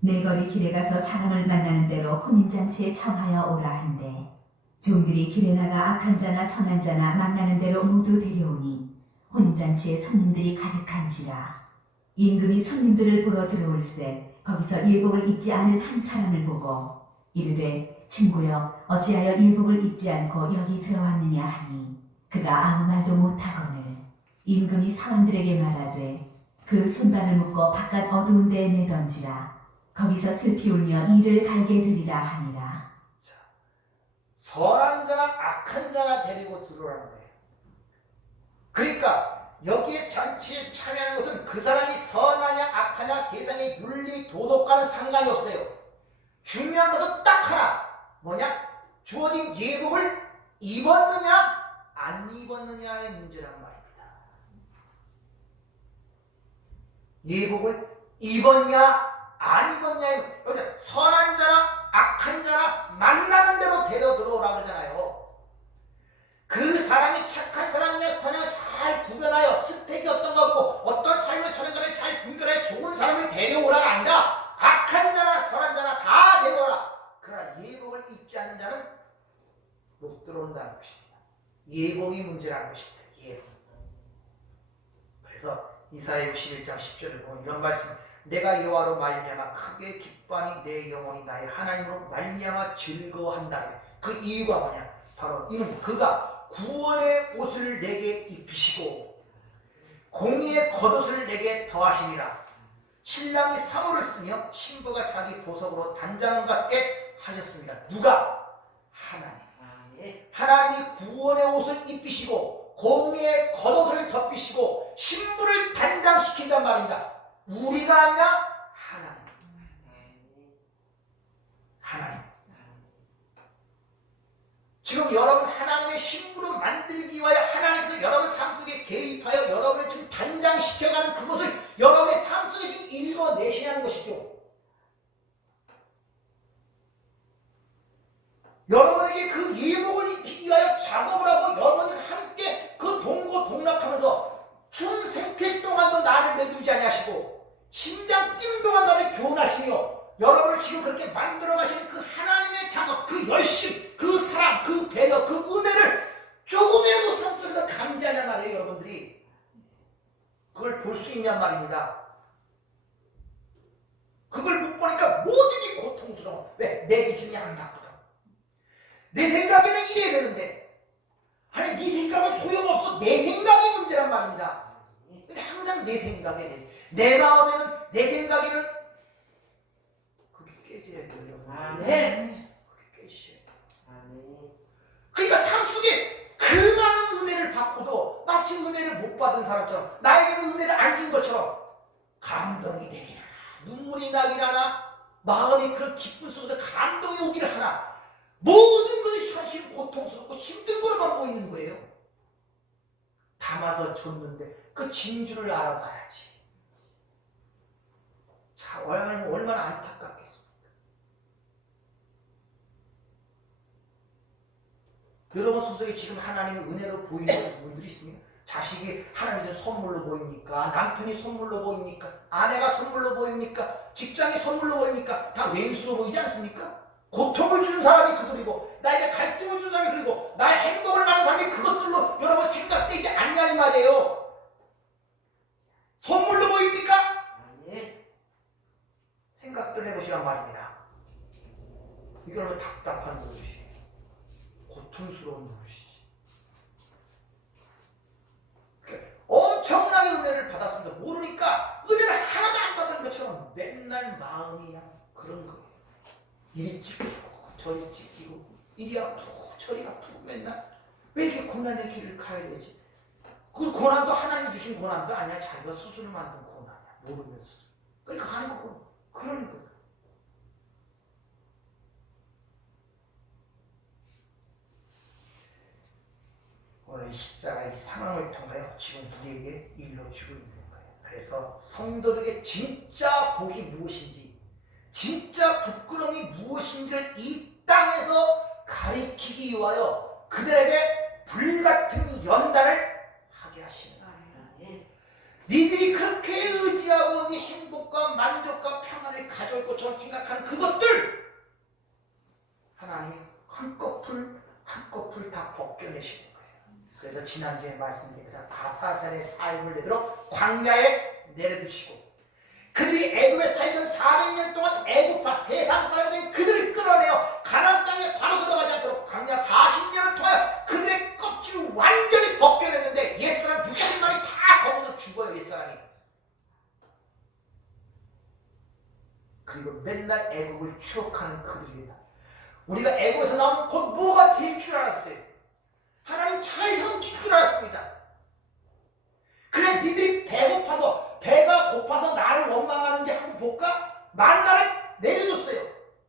내 거리 길에 가서 사람을 만나는 대로 혼인잔치에 청하여 오라 한대 종들이 길에 나가 악한 자나 선한 자나 만나는 대로 모두 데려오니 혼인잔치에 손님들이 가득한지라. 임금이 손님들을 보러 들어올세 거기서 예복을 입지 않은 한 사람을 보고 이르되 친구여 어찌하여 예복을 입지 않고 여기 들어왔느냐 하니 그가 아무 말도 못하거늘 임금이 사람들에게 말하되 그 손발을 묶어 바깥 어두운 데에 내던지라. 거기서 슬피 울며 이를 갈게 되리라 하니라. 자, 선한 자나 악한 자나 데리고 들어오라는 거예요. 그러니까 여기에 잔치에 참여하는 것은 그 사람이 선하냐 악하냐 세상의 윤리 도덕과는 상관이 없어요. 중요한 것은 딱 하나 뭐냐? 주어진 예복을 입었느냐 안 입었느냐의 문제란 말입니다. 예복을 입었냐 안 입었냐의 여기 선한 자나 악한 자나 만나는 대로 데려 들어오라고 그러잖아요. 그 사람이 착한 사람이냐 선을 잘 구별하여 스펙이 어떤 거고 어떤 삶의 선한 자를 잘 분별해 좋은 사람을 데려오라가 아니라 악한 자나 선한 자나 다 데려오라. 그러나 예복을 입지 않는 자는 못 들어온다는 것입니다. 예복이 문제라는 것입니다. 예복. 그래서 이사야 61장 10절을 보면 이런 말씀 내가 여호와로 말미암아 크게 기뻐하니 내 영혼이 나의 하나님으로 말미암아 즐거워한다. 그 이유가 뭐냐? 바로 이는 그가 구원의 옷을 내게 입히시고 공의의 겉옷을 내게 더하시니라. 신랑이 사모를 쓰며 신부가 자기 보석으로 단장 같게 하셨습니다. 누가? 하나님. 하나님이 구원의 옷을 입히시고 공의의 겉옷을 덮이시고 신부를 단장시킨단 말입니다. 우리가 아니라 하나님. 하나님. 지금 여러분 하나님의 신부로 만들기 위하여 하나님께서 여러분 삶 속에 개입하여 여러분을 지금 단장시켜가는 그것을 여러분의 삶 속에 지금 읽어내시라는 것이죠. 여러분에게 그 예복을 입히기 위하여 작업을 하고 여러분이 함께 그 동고동락하면서 중생태 동안도 나를 내두지 아니하시고 심장 뛰는 동안 나를 교훈하시며 여러분을 지금 그렇게 만들어 가시는 그 하나님의 작업, 그 열심, 그 사랑, 그 배려, 그 은혜를 조금이라도 삶 속에서 감지하냐 말이에요. 여러분들이 그걸 볼 수 있냔 말입니다. 그걸 못 보니까 모든이 고통스러워. 왜? 내 기준이 안 맞거든. 내 생각에는 이래야 되는데, 아니 네 생각은 소용없어. 내 생각이 문제란 말입니다. 근데 항상 내 생각에 내 마음에는, 내 생각에는 그게 깨져야 돼요, 여러분. 아멘. 그게 깨져야 돼요. 아멘. 그러니까 삶 속에 그 많은 은혜를 받고도 마치 은혜를 못 받은 사람처럼, 나에게는 은혜를 안 준 것처럼 감동이 되긴 하나, 눈물이 나긴 하나, 마음이 그런 기쁨 속에서 감동이 오기를 하나, 모든 것이 현실 고통스럽고 힘든 것만 보이는 거예요. 담아서 줬는데 그 진주를 알아봐야지. 자, 얼마나 안타깝겠습니까? 여러분 속에 지금 하나님의 은혜로 보이는 부분들이 있습니다. 자식이 하나님의 선물로 보입니까? 남편이 선물로 보입니까? 아내가 선물로 보입니까? 직장이 선물로 보입니까? 다 왼수로 보이지 않습니까? 고통을 주는 사람이 그들이고, 나에게 갈등을 주는 사람이 그리고, 나의 행복을 말하는 사람이 그것들로 여러분 생각되지 않냐 이 말이에요. 선물로 보입니까? 아멘. 생각들 해보시란 말입니다. 이걸로 답답한 노릇이에요. 고통스러운 노릇이지. 엄청나게 은혜를 받았습니다. 모르니까 은혜를 하나도 안 받은 것처럼 맨날 마음이 그냥 그런 거예요. 이리 찢기고 저리 찢기고, 이리 아프고 저리 아프고, 맨날 왜 이렇게 고난의 길을 가야 되지? 그 고난도 하나님 주신 고난도 아니야. 자기가 스스로 만든 고난이야. 모르면서. 그러니까 가는 거고. 그런 거야. 오늘 십자가의 상황을 통하여 지금 우리에게 일러주고 있는 거예요. 그래서 성도들에게 진짜 복이 무엇인지, 진짜 부끄러움이 무엇인지를 이 땅에서 가리키기 위하여 그들에게 불같은 연단을 하게 하시는 거예요. 니들이 그렇게 의지하고 네 행복과 만족과 평안을 가져올 것처럼 생각하는 그것들, 하나님이 한꺼풀 한꺼풀 다 벗겨내시는 거예요. 그래서 지난주에 말씀드린 것처럼 아사살의 삶을 내도록 광야에 내려두시고, 그들이 애굽에 살던 400년 동안 애굽파 세상 사람들이 그들을 끌어내어 가나안 땅에 바로 들어가지 않도록 광야 40년을 통하여 그들의 껍질을 완전히 벗겨냈는데, 옛사람 60만이 다 거기서 죽어요. 옛사람이. 그리고 맨날 애굽을 추억하는 그들이다. 우리가 애굽에서 나오면 곧 뭐가 될 줄 알았어요. 하나님 차에서 옮길 줄 알았습니다. 그래, 니들이 배고파서, 배가 고파서 나를 원망하는지 한번 볼까? 만나를 내려줬어요.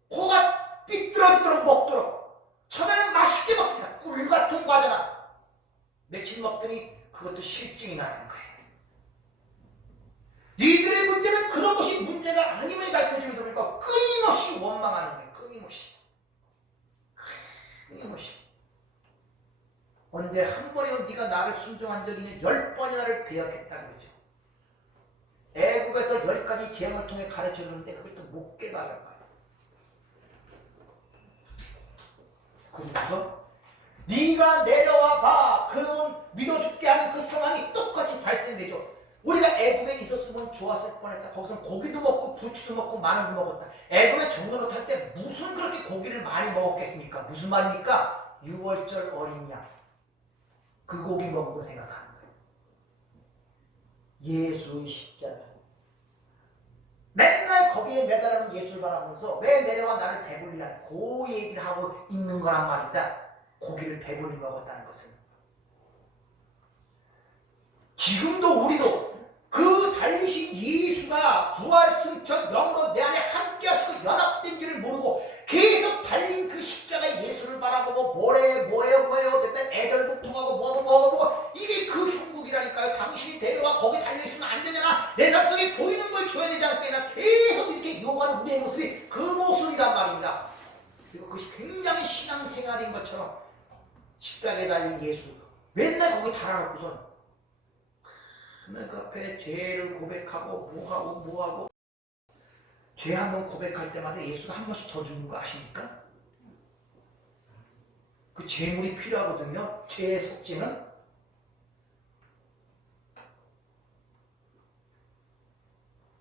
코가 삐뚤어지도록 먹도록. 처음에는 맛있게 먹습니다. 꿀 같은 과자나. 며칠 먹더니 그것도 실증이 나는 거예요. 니들의 문제는 그런 것이 문제가 아님을 가르쳐주면 되니까 끊임없이 원망하는 거예요. 끊임없이. 언제 한 번이라도 네가 나를 순종한 적이 있냐? 10번이나 나를 배역했다는 거죠. 애국에서 10가지 재앙을 통해 가르쳐주는데 그걸 또 못 깨달은 거예요. 그러면서 네가 내려와 봐. 그러면 믿어줄게 하는 그 상황이 똑같이 발생되죠. 우리가 애굽에 있었으면 좋았을 뻔했다. 거기서 고기도 먹고 부추도 먹고 마늘도 먹었다. 애굽에 종로로 탈 때 무슨 그렇게 고기를 많이 먹었겠습니까? 무슨 말입니까? 6월절 어린 양. 그 고기 먹은 거 생각하는 거예요. 예수의 십자가. 맨날 거기에 매달아는 예수를 바라보면서 왜 내려와 나를 배불리게 하냐. 그 얘기를 하고 있는 거란 말입니다. 고기를 배불리 먹었다는 것은. 지금도 우리도 그 달리신 예수가 부활 승천 영으로 내 안에 함께 하시고 연합된 줄을 모르고 계속 달린 그 십자가의 예수를 바라보고 뭐예요 그때 애절복통하고 뭐고 이게 그 형국이라니까요. 당신이 데려와 거기 달려있으면 안 되잖아. 내 삶 속에 보이는 걸 줘야 되지 않겠나. 계속 이렇게 요구하는 우리의 모습이 그 모습이란 말입니다. 그리고 그것이 굉장히 신앙생활인 것처럼 십자가에 달린 예수 맨날 거기 달아놓고선 그 앞에 죄를 고백하고 뭐하고 죄 한 번 고백할 때마다 예수가 한 번씩 더 주는 거 아십니까? 그 죄물이 필요하거든요. 죄의 속죄는.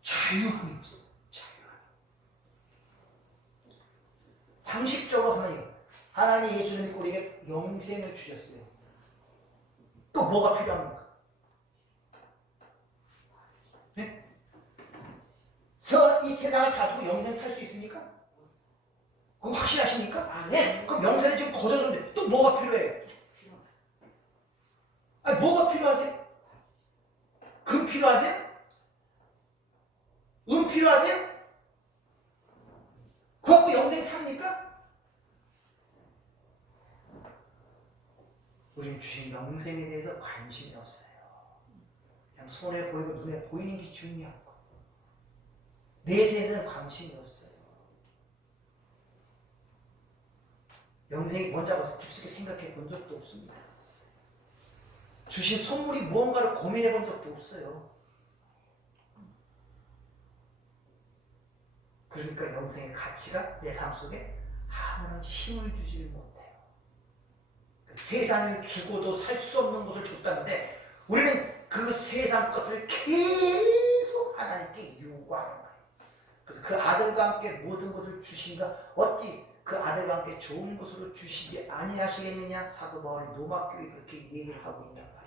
자유함이 없어. 자유함. 상식적으로 하나님 예수님이 우리에게 영생을 주셨어요. 또 뭐가 필요합니까? 네? 이 세상을 가지고 영생 살 수 있습니까? 그거 확실하십니까? 네. 그럼 영생은 지금 거저졌는데 또 뭐가 필요해요? 아니 뭐가 필요하세요? 금 필요하세요? 은 필요하세요? 그거 갖고 영생 삽니까? 우리는 주신 영생에 대해서 관심이 없어요. 그냥 손에 보이고 눈에 보이는 게 중요하고 내세에 대해서 관심이 없어요. 영생이 뭔지하고 깊숙이 생각해 본 적도 없습니다. 주신 선물이 무언가를 고민해 본 적도 없어요. 그러니까 영생의 가치가 내 삶 속에 아무런 힘을 주지 못해요. 세상을 주고도 살 수 없는 것을 줬다는데 우리는 그 세상 것을 계속 하나님께 요구하는 거예요. 그래서 그 아들과 함께 모든 것을 주신가 어찌 그 아들과 함께 좋은 것으로 주시지 아니하시겠느냐. 사도 바울이 로마교회 그렇게 얘기를 하고 있단 말입니다.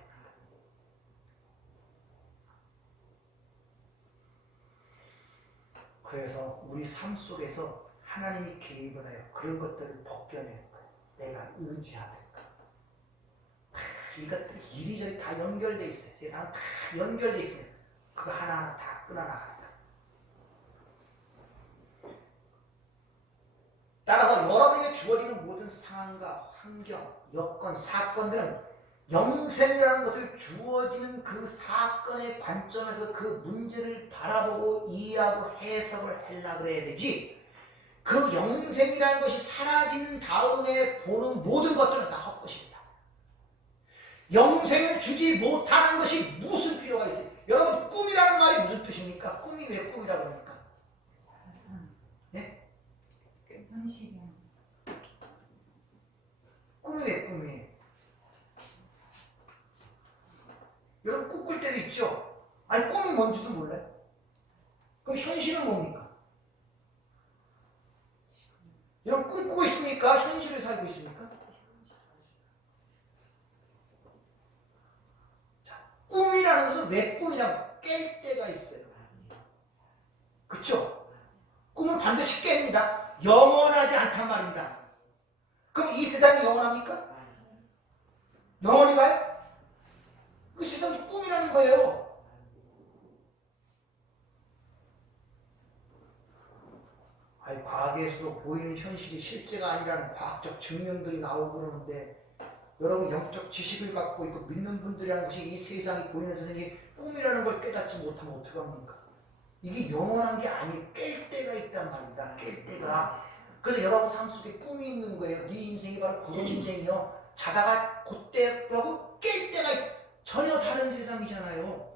그래서 우리 삶 속에서 하나님이 개입을 하여 그런 것들을 벗겨내는 거예요. 내가 의지하는 거. 이것들이 이리저리 다 연결돼 있어요. 세상은 다 연결돼 있어요. 그거 하나하나 다 끊어나가요. 따라서 여러분에게 주어지는 모든 상황과 환경, 여건, 사건들은 영생이라는 것을 주어지는 그 사건의 관점에서 그 문제를 바라보고 이해하고 해석을 하려고 해야 되지 그 영생이라는 것이 사라진 다음에 보는 모든 것들은 다 헛것입니다. 영생을 주지 못하는 것이 무슨 필요가 있어요? 여러분 꿈이라는 말이 무슨 뜻입니까? 꿈이 왜 꿈이라고 합니까? 네? 꿈이 왜 꿈이에요? 여러분 꿈꿀 때도 있죠? 아니 꿈이 뭔지도 몰라요? 그럼 현실은 뭡니까? 여러분 꿈꾸고 있습니까? 현실을 살고 있습니까? 자, 꿈이라는 것은 왜 꿈이냐면 깰 때가 있어요. 그쵸? 꿈은 반드시 깹니다. 영원하지 않단 말입니다. 그럼 이 세상이 영원합니까? 영원히 가요? 그 세상이 꿈이라는 거예요. 아니, 과학에서도 보이는 현실이 실제가 아니라는 과학적 증명들이 나오고 그러는데 여러분 영적 지식을 갖고 있고 믿는 분들이라는 것이 이 세상이 보이는 세상이 꿈이라는 걸 깨닫지 못하면 어떡합니까? 이게 영원한 게 아니에요. 깰 때가 있단 말입니다. 깰 때가. 그래서 여러분 삶 속에 꿈이 있는 거예요. 네 인생이 바로 그런 인생이요. 자다가 그때하고 깰 때가 전혀 다른 세상이잖아요.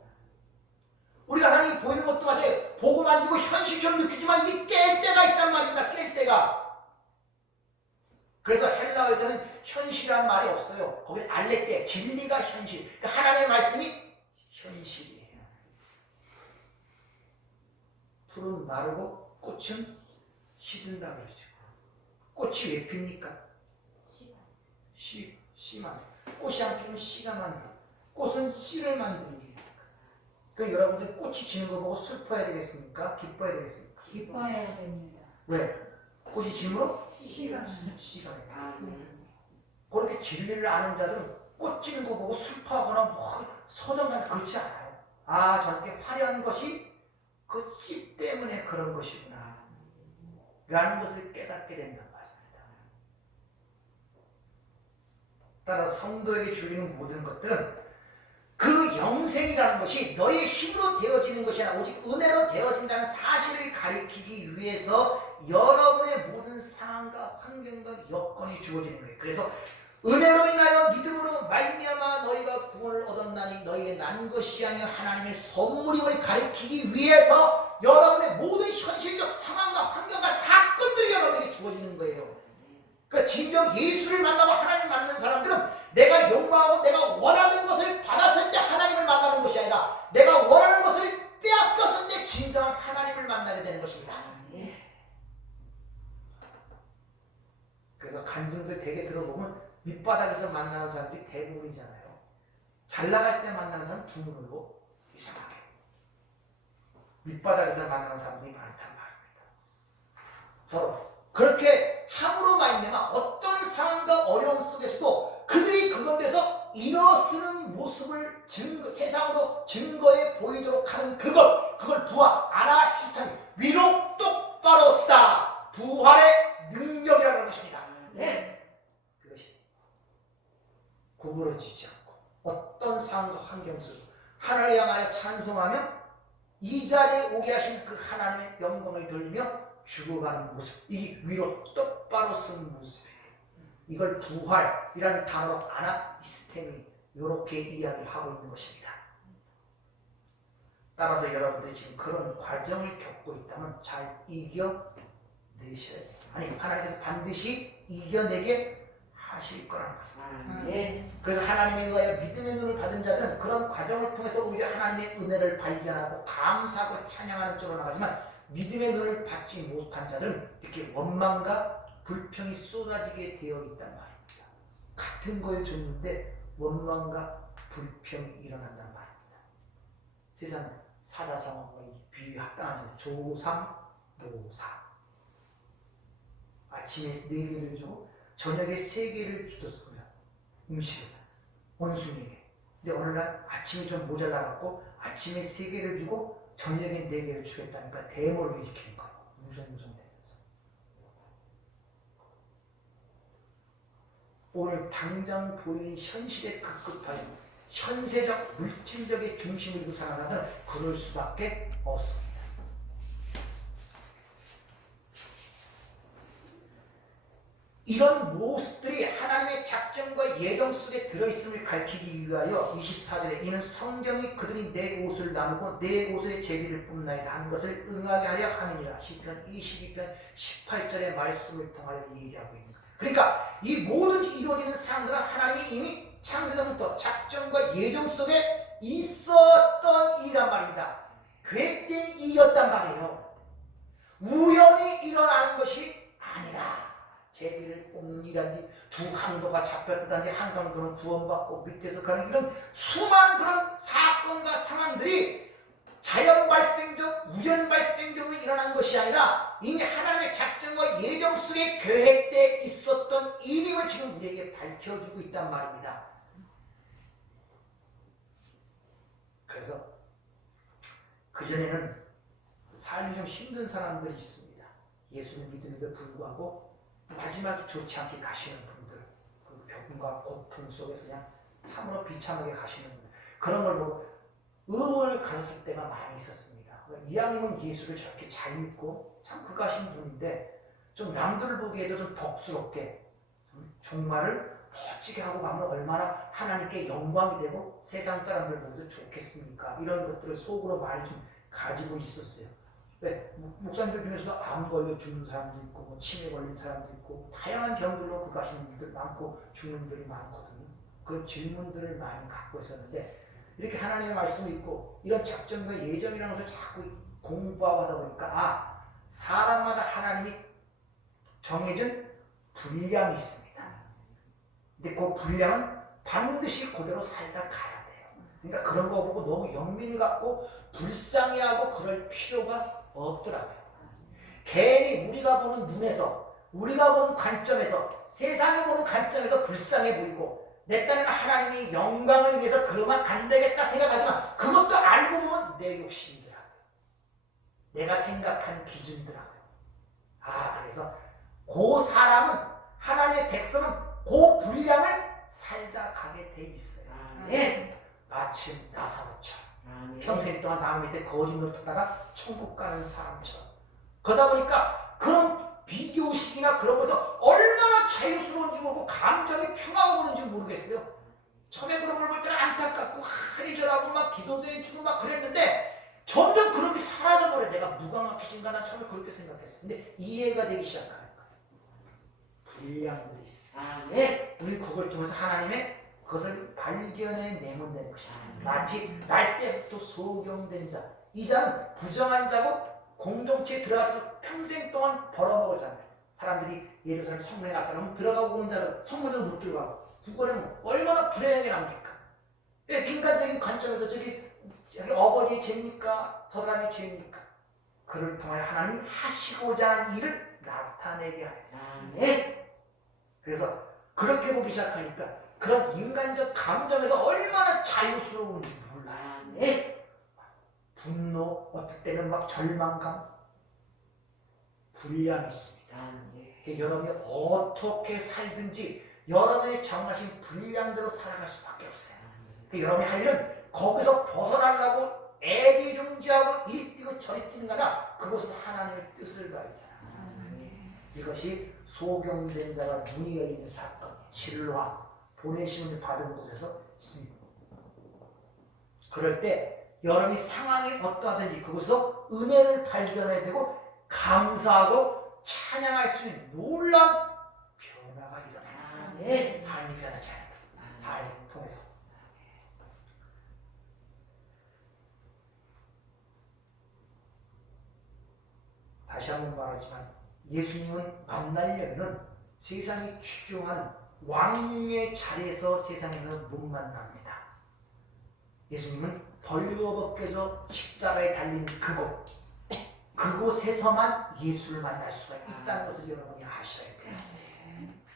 우리가 하나님이 보이는 것도 맞아요. 보고 만지고 현실처럼 느끼지만 이게 깰 때가 있단 말입니다. 깰 때가. 그래서 헬라어에서는 현실이라는 말이 없어요. 거기는 알레테, 진리가 현실. 그러니까 하나님의 말씀이 현실이에요. 풀은 마르고 꽃은 시든다 그러죠. 꽃이 왜 핍니까? 씨만. 꽃이 안 피면 씨가 만들어. 꽃은 씨를 만드는 게. 그러니까 여러분들 꽃이 지는 거 보고 슬퍼야 되겠습니까? 기뻐야 되겠습니까? 기뻐해야 됩니다. 왜? 꽃이 지므로? 씨가 그렇게 진리를 아는 자들은 꽃 지는 거 보고 슬퍼하거나 뭐 서정하거나 그렇지 않아요. 아, 저렇게 화려한 것이 그 씨 때문에 그런 것이구나 라는 것을 깨닫게 된단 말입니다. 따라 성도에게 주리는 모든 것들은 그 영생이라는 것이 너의 힘으로 되어지는 것이 아니라 오직 은혜로 되어진다는 사실을 가리키기 위해서 여러분의 모든 상황과 환경과 여건이 주어지는 거예요. 그래서 은혜로 인하여 믿음으로 말미암아 너희가 구원을 얻었나니 너희의 난 것이 아니여 하나님의 선물임을 가리키기 위해서 여러분의 모든 현실적 상황과 환경과 사건들이 여러분에게 주어지는 거예요. 그러니까 진정 예수를 만나고 하나님을 만나는 사람들은 내가 욕망하고 내가 원하는 것을 받았을 때 하나님을 만나는 것이 아니라 내가 원하는 것을 빼앗겼을 때 진정한 하나님을 만나게 되는 것입니다. 그래서 간증들 되게 들어보면 밑바닥에서 만나는 사람들이 대부분이잖아요. 잘 나갈 때 만나는 사람 드물어요. 이상하게. 밑바닥에서 만나는 사람들이 많단 말입니다. 서로 그렇게 함으로 말미암아 어떤 상황과 어려움 속에서도 그들이 그런 데서 일어서는 모습을 세상으로 증거해 보이도록 하는 그걸 부활, 아나시스타임, 위로 똑바로 서다. 부활의 능력이라는 것입니다. 그것이 구부러지지 않고 어떤 상황과 환경 속에서 하나님을 향하여 찬송하며 이 자리에 오게 하신 그 하나님의 영광을 돌리며 죽어가는 모습, 이 위로 똑바로 서는 모습이에요. 이걸 부활이라는 단어로 아나이스템이 이렇게 이야기를 하고 있는 것입니다. 따라서 여러분들이 지금 그런 과정을 겪고 있다면 잘 이겨내셔야 돼요. 아니, 하나님께서 반드시 이겨내게 하실 거라는 것입니다. 그래서 하나님에 의하여 믿음의 눈을 받은 자들은 그런 과정을 통해서 오히려 하나님의 은혜를 발견하고 감사하고 찬양하는 쪽으로 나가지만 믿음의 눈을 받지 못한 자들은 이렇게 원망과 불평이 쏟아지게 되어 있단 말입니다. 같은 걸 줬는데 원망과 불평이 일어난단 말입니다. 세상 사자성어가 이 비유에 합당하죠. 조삼노사. 아침에 4개를 주고 저녁에 3개를 주셨으면 음식을 원숭이에게. 근데 어느 날 아침이 좀 모자라갖고 아침에 3개를 주고 저녁에 4개를 주겠다니까 대모를 일으키는 거예요. 무성무성되면서. 오늘 당장 보이는 현실에 급급하여 현세적 물질적인 중심을 두고 살아가면 그럴 수밖에 없습니다. 이런 모습들이 하나님의 작정과 예정 속에 들어있음을 가리키기 위하여 24절에 이는 성경이 그들이 내 옷을 나누고 내 옷의 제비를 뽑나이다 하는 것을 응하게 하려 함이니라. 시편 22편 18절의 말씀을 통하여 얘기하고 있는 거예요. 그러니까 이 모든 이루어지는 사항들은 하나님이 이미 창세전부터 작정과 예정 속에 있었던 일이란 말입니다. 계획된 일이었단 말이에요. 우연히 일어나는 것이 아니라 제비를 뽑는 일이라든지 두 강도가 잡혔다든지 한 강도는 구원받고 밑에서 가는 이런 수많은 그런 사건과 상황들이 자연 발생적, 우연 발생적으로 일어난 것이 아니라 이미 하나님의 작정과 예정 속에 계획되어 있었던 일임을 지금 우리에게 밝혀주고 있단 말입니다. 그래서 그전에는 삶이 좀 힘든 사람들이 있습니다. 예수를 믿음에도 불구하고 마지막이 좋지 않게 가시는 분들, 그 병과 고통 속에서 그냥 참으로 비참하게 가시는 분들, 그런 걸 보고 의원을 가졌을 때가 많이 있었습니다. 이왕이면 예수를 저렇게 잘 믿고 참 그가신 분인데 좀 남들을 보기에도 좀 덕스럽게 종말을 멋지게 하고 가면 얼마나 하나님께 영광이 되고 세상 사람들 보기도 좋겠습니까? 이런 것들을 속으로 많이 좀 가지고 있었어요. 왜? 목사님들 중에서도 암 걸려 죽는 사람도 있고 뭐 치매 걸린 사람도 있고 다양한 병들로 그가시는 분들 많고 죽는 분들이 많거든요. 그런 질문들을 많이 갖고 있었는데 이렇게 하나님의 말씀을 읽고 이런 작정과 예정이라는 것을 자꾸 공부하고 하다 보니까 사람마다 하나님이 정해진 분량이 있습니다. 근데 그 분량은 반드시 그대로 살다 가야 돼요. 그러니까 그런 거 보고 너무 영민을 갖고 불쌍해하고 그럴 필요가 없더라고요. 괜히 우리가 보는 눈에서, 우리가 보는 관점에서, 세상이 보는 관점에서 불쌍해 보이고 내 딴에는 하나님이 영광을 위해서 그러면 안 되겠다 생각하지만 그것도 알고 보면 내 욕심이더라고요. 내가 생각한 기준이더라고요. 그래서 그 사람은, 하나님의 백성은 그 분량을 살다 가게 돼 있어요. 마침 나사로처럼 평생 동안 나무 밑에 거리 노릇하다가 천국 가는 사람처럼. 그러다 보니까 그런 비교식이나 그런 것도 얼마나 자유스러운지 모르고 감정이 평화가 모르겠어요. 처음에 그런 걸 볼 때는 안타깝고 이절하고 막 기도도 해주고 막 그랬는데 점점 그런 게 사라져버려. 내가 무감각해진가? 난 처음에 그렇게 생각했어. 근데 이해가 되기 시작하는 거야. 분량들이 있어. 우리 그걸 통해서 하나님의 그것을 발견해 내면 되는 것이야. 마치 날 때부터 소경된 자. 이 자는 부정한 자고 공동체에 들어가서 평생 동안 벌어먹을 자들. 사람들이 예루살렘 성문에 갔다 오면 들어가고 오는 자들 성문에도 못 들어가고 구걸하면 얼마나 불행하게 남길까. 인간적인 관점에서 저기 어버지의 죄입니까? 저 사람의 죄입니까? 그를 통하여 하나님이 하시고자 하는 일을 나타내게 하려. 그래서 그렇게 보기 시작하니까 그런 인간적 감정에서 얼마나 자유스러운지 몰라요. 분노, 어떨 때는 막 절망감, 불량이 있습니다. 여러분이 어떻게 살든지 여러분의 정하신 분량대로 살아갈 수밖에 없어요. 여러분이 할 일은 거기서 벗어나려고 애지중지하고 이리 뛰고 저리 뛰는 거나 그곳에서 하나님의 뜻을 발견하라. 이것이 소경된 자가 눈이 열리는 사건, 진로함, 보내심을 받은 곳에서 있습니다. 그럴 때 여러분이 상황이 어떠하든지 그곳에서 은혜를 발견해야 되고 감사하고 찬양할 수 있는 놀라운 변화가 일어나요. 삶이 변하지 않는다. 삶을 통해서. 다시 한번 말하지만 예수님은 만나려면 세상이 추종하는 왕의 자리에서 세상에서는 못 만납니다. 예수님은 벌거벗겨져 십자가에 달린 그곳에서만 예수를 만날 수가 있다는 것을 여러분이 아셔야 돼요.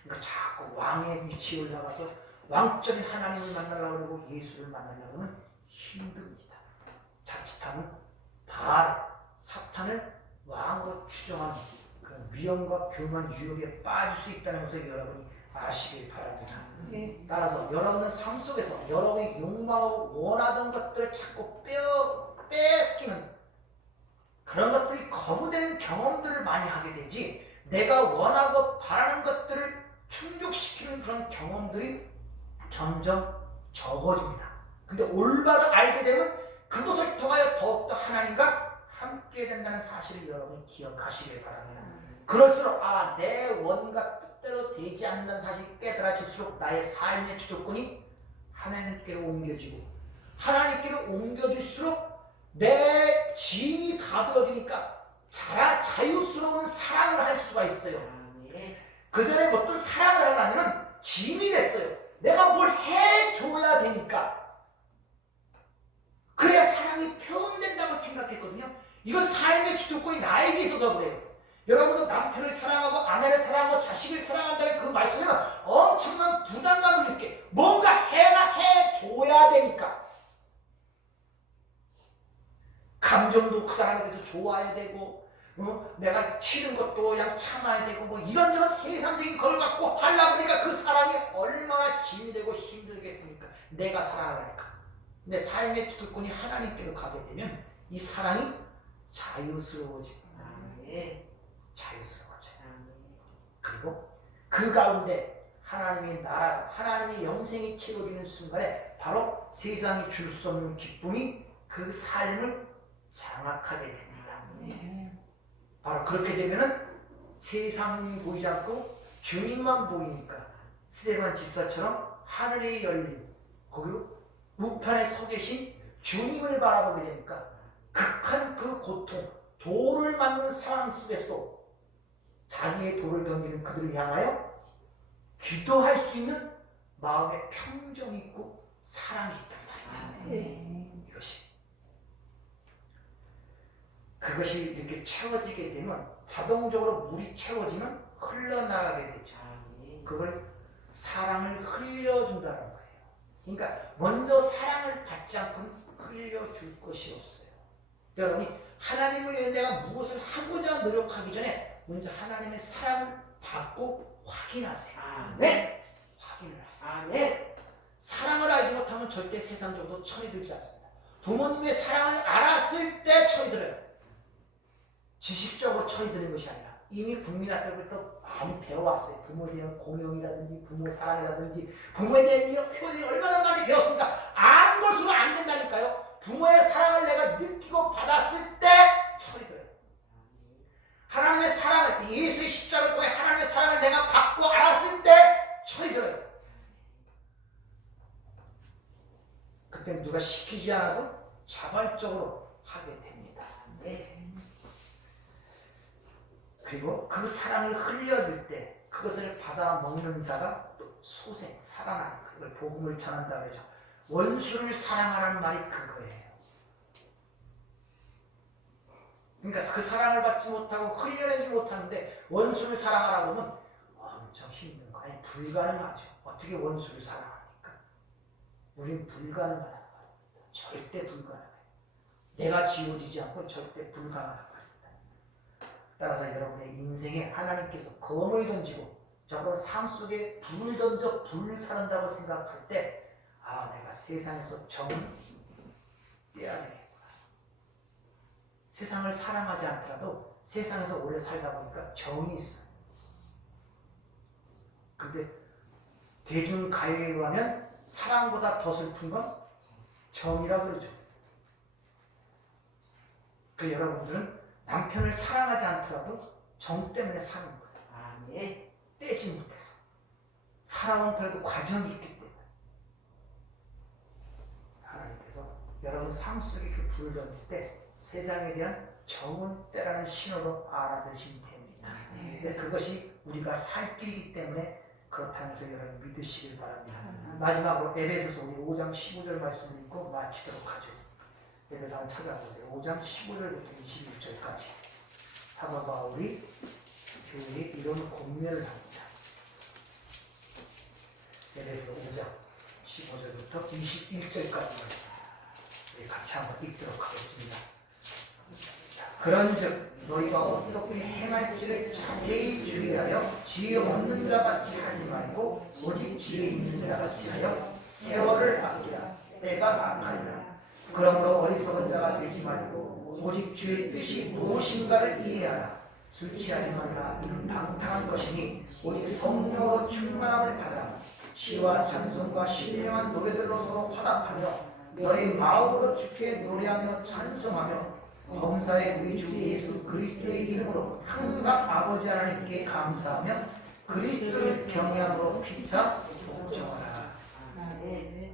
그러니까 자꾸 왕의 위치에 올라가서 왕적인 하나님을 만나려고 그러고 예수를 만나려고 하면 힘듭니다. 자칫하면 사탄을 왕으로 추종하는 그런 위험과 교만 유혹에 빠질 수 있다는 것을 여러분이 아시길 바랍니다. 따라서 여러분은 삶 속에서 여러분이 욕망하고 원하던 것들을 자꾸 뺏기는 그런 것들이 거부되는 경험들을 많이 하게 되지, 내가 원하고 바라는 것들을 충족시키는 그런 경험들이 점점 적어집니다. 근데 올바로 알게 되면 그것을 통하여 더욱더 하나님과 함께 된다는 사실을 여러분이 기억하시길 바랍니다. 그럴수록 내 원과 뜻대로 되지 않는다는 사실이 깨달아질수록 나의 삶의 주도권이 하나님께로 옮겨지고, 하나님께로 옮겨질수록 내 짐이 가벼워지니까 자유스러운 사랑을 할 수가 있어요. 그전에 어떤 사랑을 하려면 짐이 됐어요. 내가 뭘 해줘야 되니까. 그래야 사랑이 표현된다고 생각했거든요. 이건 삶의 주도권이 나에게 있어서 그래요. 여러분도 남편을 사랑하고 아내를 사랑하고 자식을 사랑한다는 그 말씀에는 엄청난 부담감을 느껴. 뭔가 해줘야 되니까. 감정도 그 사람에 대해서 좋아야 되고, 내가 치는 것도 그냥 참아야 되고, 뭐 이런저런 세상적인 걸 갖고 하려고 하니까 그 사랑이 얼마나 짐이 되고 힘들겠습니까? 내가 사랑을 하니까. 근데 삶의 주도권이 하나님께로 가게 되면 이 사랑이 자유스러워집니다. 자유스러워져요. 그리고 그 가운데 하나님의 나라가, 하나님의 영생이 채워지는 순간에 바로 세상이 줄 수 없는 기쁨이 그 삶을 장악하게 됩니다. 바로 그렇게 되면은 세상이 보이지 않고 주님만 보이니까 스데반 집사처럼 하늘이 열린, 거기로 우편에 서 계신 주님을 바라보게 되니까 극한 그 고통, 돌을 맞는 상황 속에서 자기의 돌을 던지는 그들을 향하여 기도할 수 있는 마음의 평정이 있고 사랑이 있단 말이에요. 그것이 이렇게 채워지게 되면 자동적으로 물이 채워지면 흘러나가게 되죠. 그걸 사랑을 흘려준다는 거예요. 그러니까 먼저 사랑을 받지 않고는 흘려줄 것이 없어요. 여러분이 하나님을 위해 내가 무엇을 하고자 노력하기 전에 먼저 하나님의 사랑을 받고 확인하세요. 확인을 하세요. 사랑을 알지 못하면 절대 세상적으로 철이 들지 않습니다. 부모님의 사랑을 알았을 때 철이 들어요. 지식적으로 철이 드는 것이 아니라 이미 국민학교 때부터 많이 배워왔어요. 부모에 대한 공경이라든지 부모 사랑이라든지 부모에 대한 표현이 얼마나 많이 배웠습니까? 아는 것으로 안 된다니까요. 부모의 사랑을 내가 느끼고 받았을 때 철이 들어요. 하나님의 사랑을, 예수의 십자가를 통해 하나님의 사랑을 내가 받고 알았을 때 철이 들어요. 그때 누가 시키지 않아도 자발적으로 하게 됩니다. 그리고 그 사랑을 흘려줄 때 그것을 받아 먹는 자가 또 소생, 살아나는, 그걸 복음을 전한다 그러죠. 원수를 사랑하라는 말이 그거예요. 그러니까 그 사랑을 받지 못하고 흘려내지 못하는데 원수를 사랑하라고 하면 엄청 힘든 거, 아니 불가능하죠. 어떻게 원수를 사랑합니까? 우린 불가능하다는 말입니다. 절대 불가능해요. 내가 지워지지 않고 절대 불가능하다는 말입니다. 따라서 여러분의 인생에 하나님께서 검을 던지고 저런 삶 속에 불을 던져 불을 사른다고 생각할 때 내가 세상에서 정을 떼야 되겠구나. 세상을 사랑하지 않더라도 세상에서 오래 살다 보니까 정이 있어요. 근데 대중가요에 가면 사랑보다 더 슬픈 건 정이라고 그러죠. 그 여러분들은 남편을 사랑하지 않더라도 정 때문에 사는 거예요. 떼지 못해서. 살아온 그래도 과정이 있기 때문에. 하나님께서 여러분 삶 속에 그 불을 던질 때 세상에 대한 정을 떼라는 신호로 알아두시면 됩니다. 근데 그것이 우리가 살 길이기 때문에 그렇다는 것을 여러분 믿으시길 바랍니다. 마지막으로 에베소서 5장 15절 말씀을 읽고 마치도록 하죠. 에베소 한번 찾아보세요. 5장 15절부터 21절까지 사도 바울이 교회에 이런 권면을 합니다. 에베소 5장 15절부터 21절까지 말씀 같이 한번 읽도록 하겠습니다. 그런즉 너희가 어떻게 행할지를 자세히 주의하여 지혜 없는 자같이 하지 말고 오직 지혜 있는 자같이 하여 세월을 아끼라. 때가 악하리라. 그러므로 어리석은 자가 되지 말고 오직 주의 뜻이 무엇인가를 이해하라. 술 취하지 말라. 이는 방탕한 것이니 오직 성령으로 충만함을 받아 시와 찬송과 신령한 노래들로 서로 화답하며 너희 마음으로 주께 노래하며 찬송하며 범사의 우리 주 예수 그리스도의 이름으로 항상 아버지 하나님께 감사하며 그리스도를 경외함으로 피차 복종하라.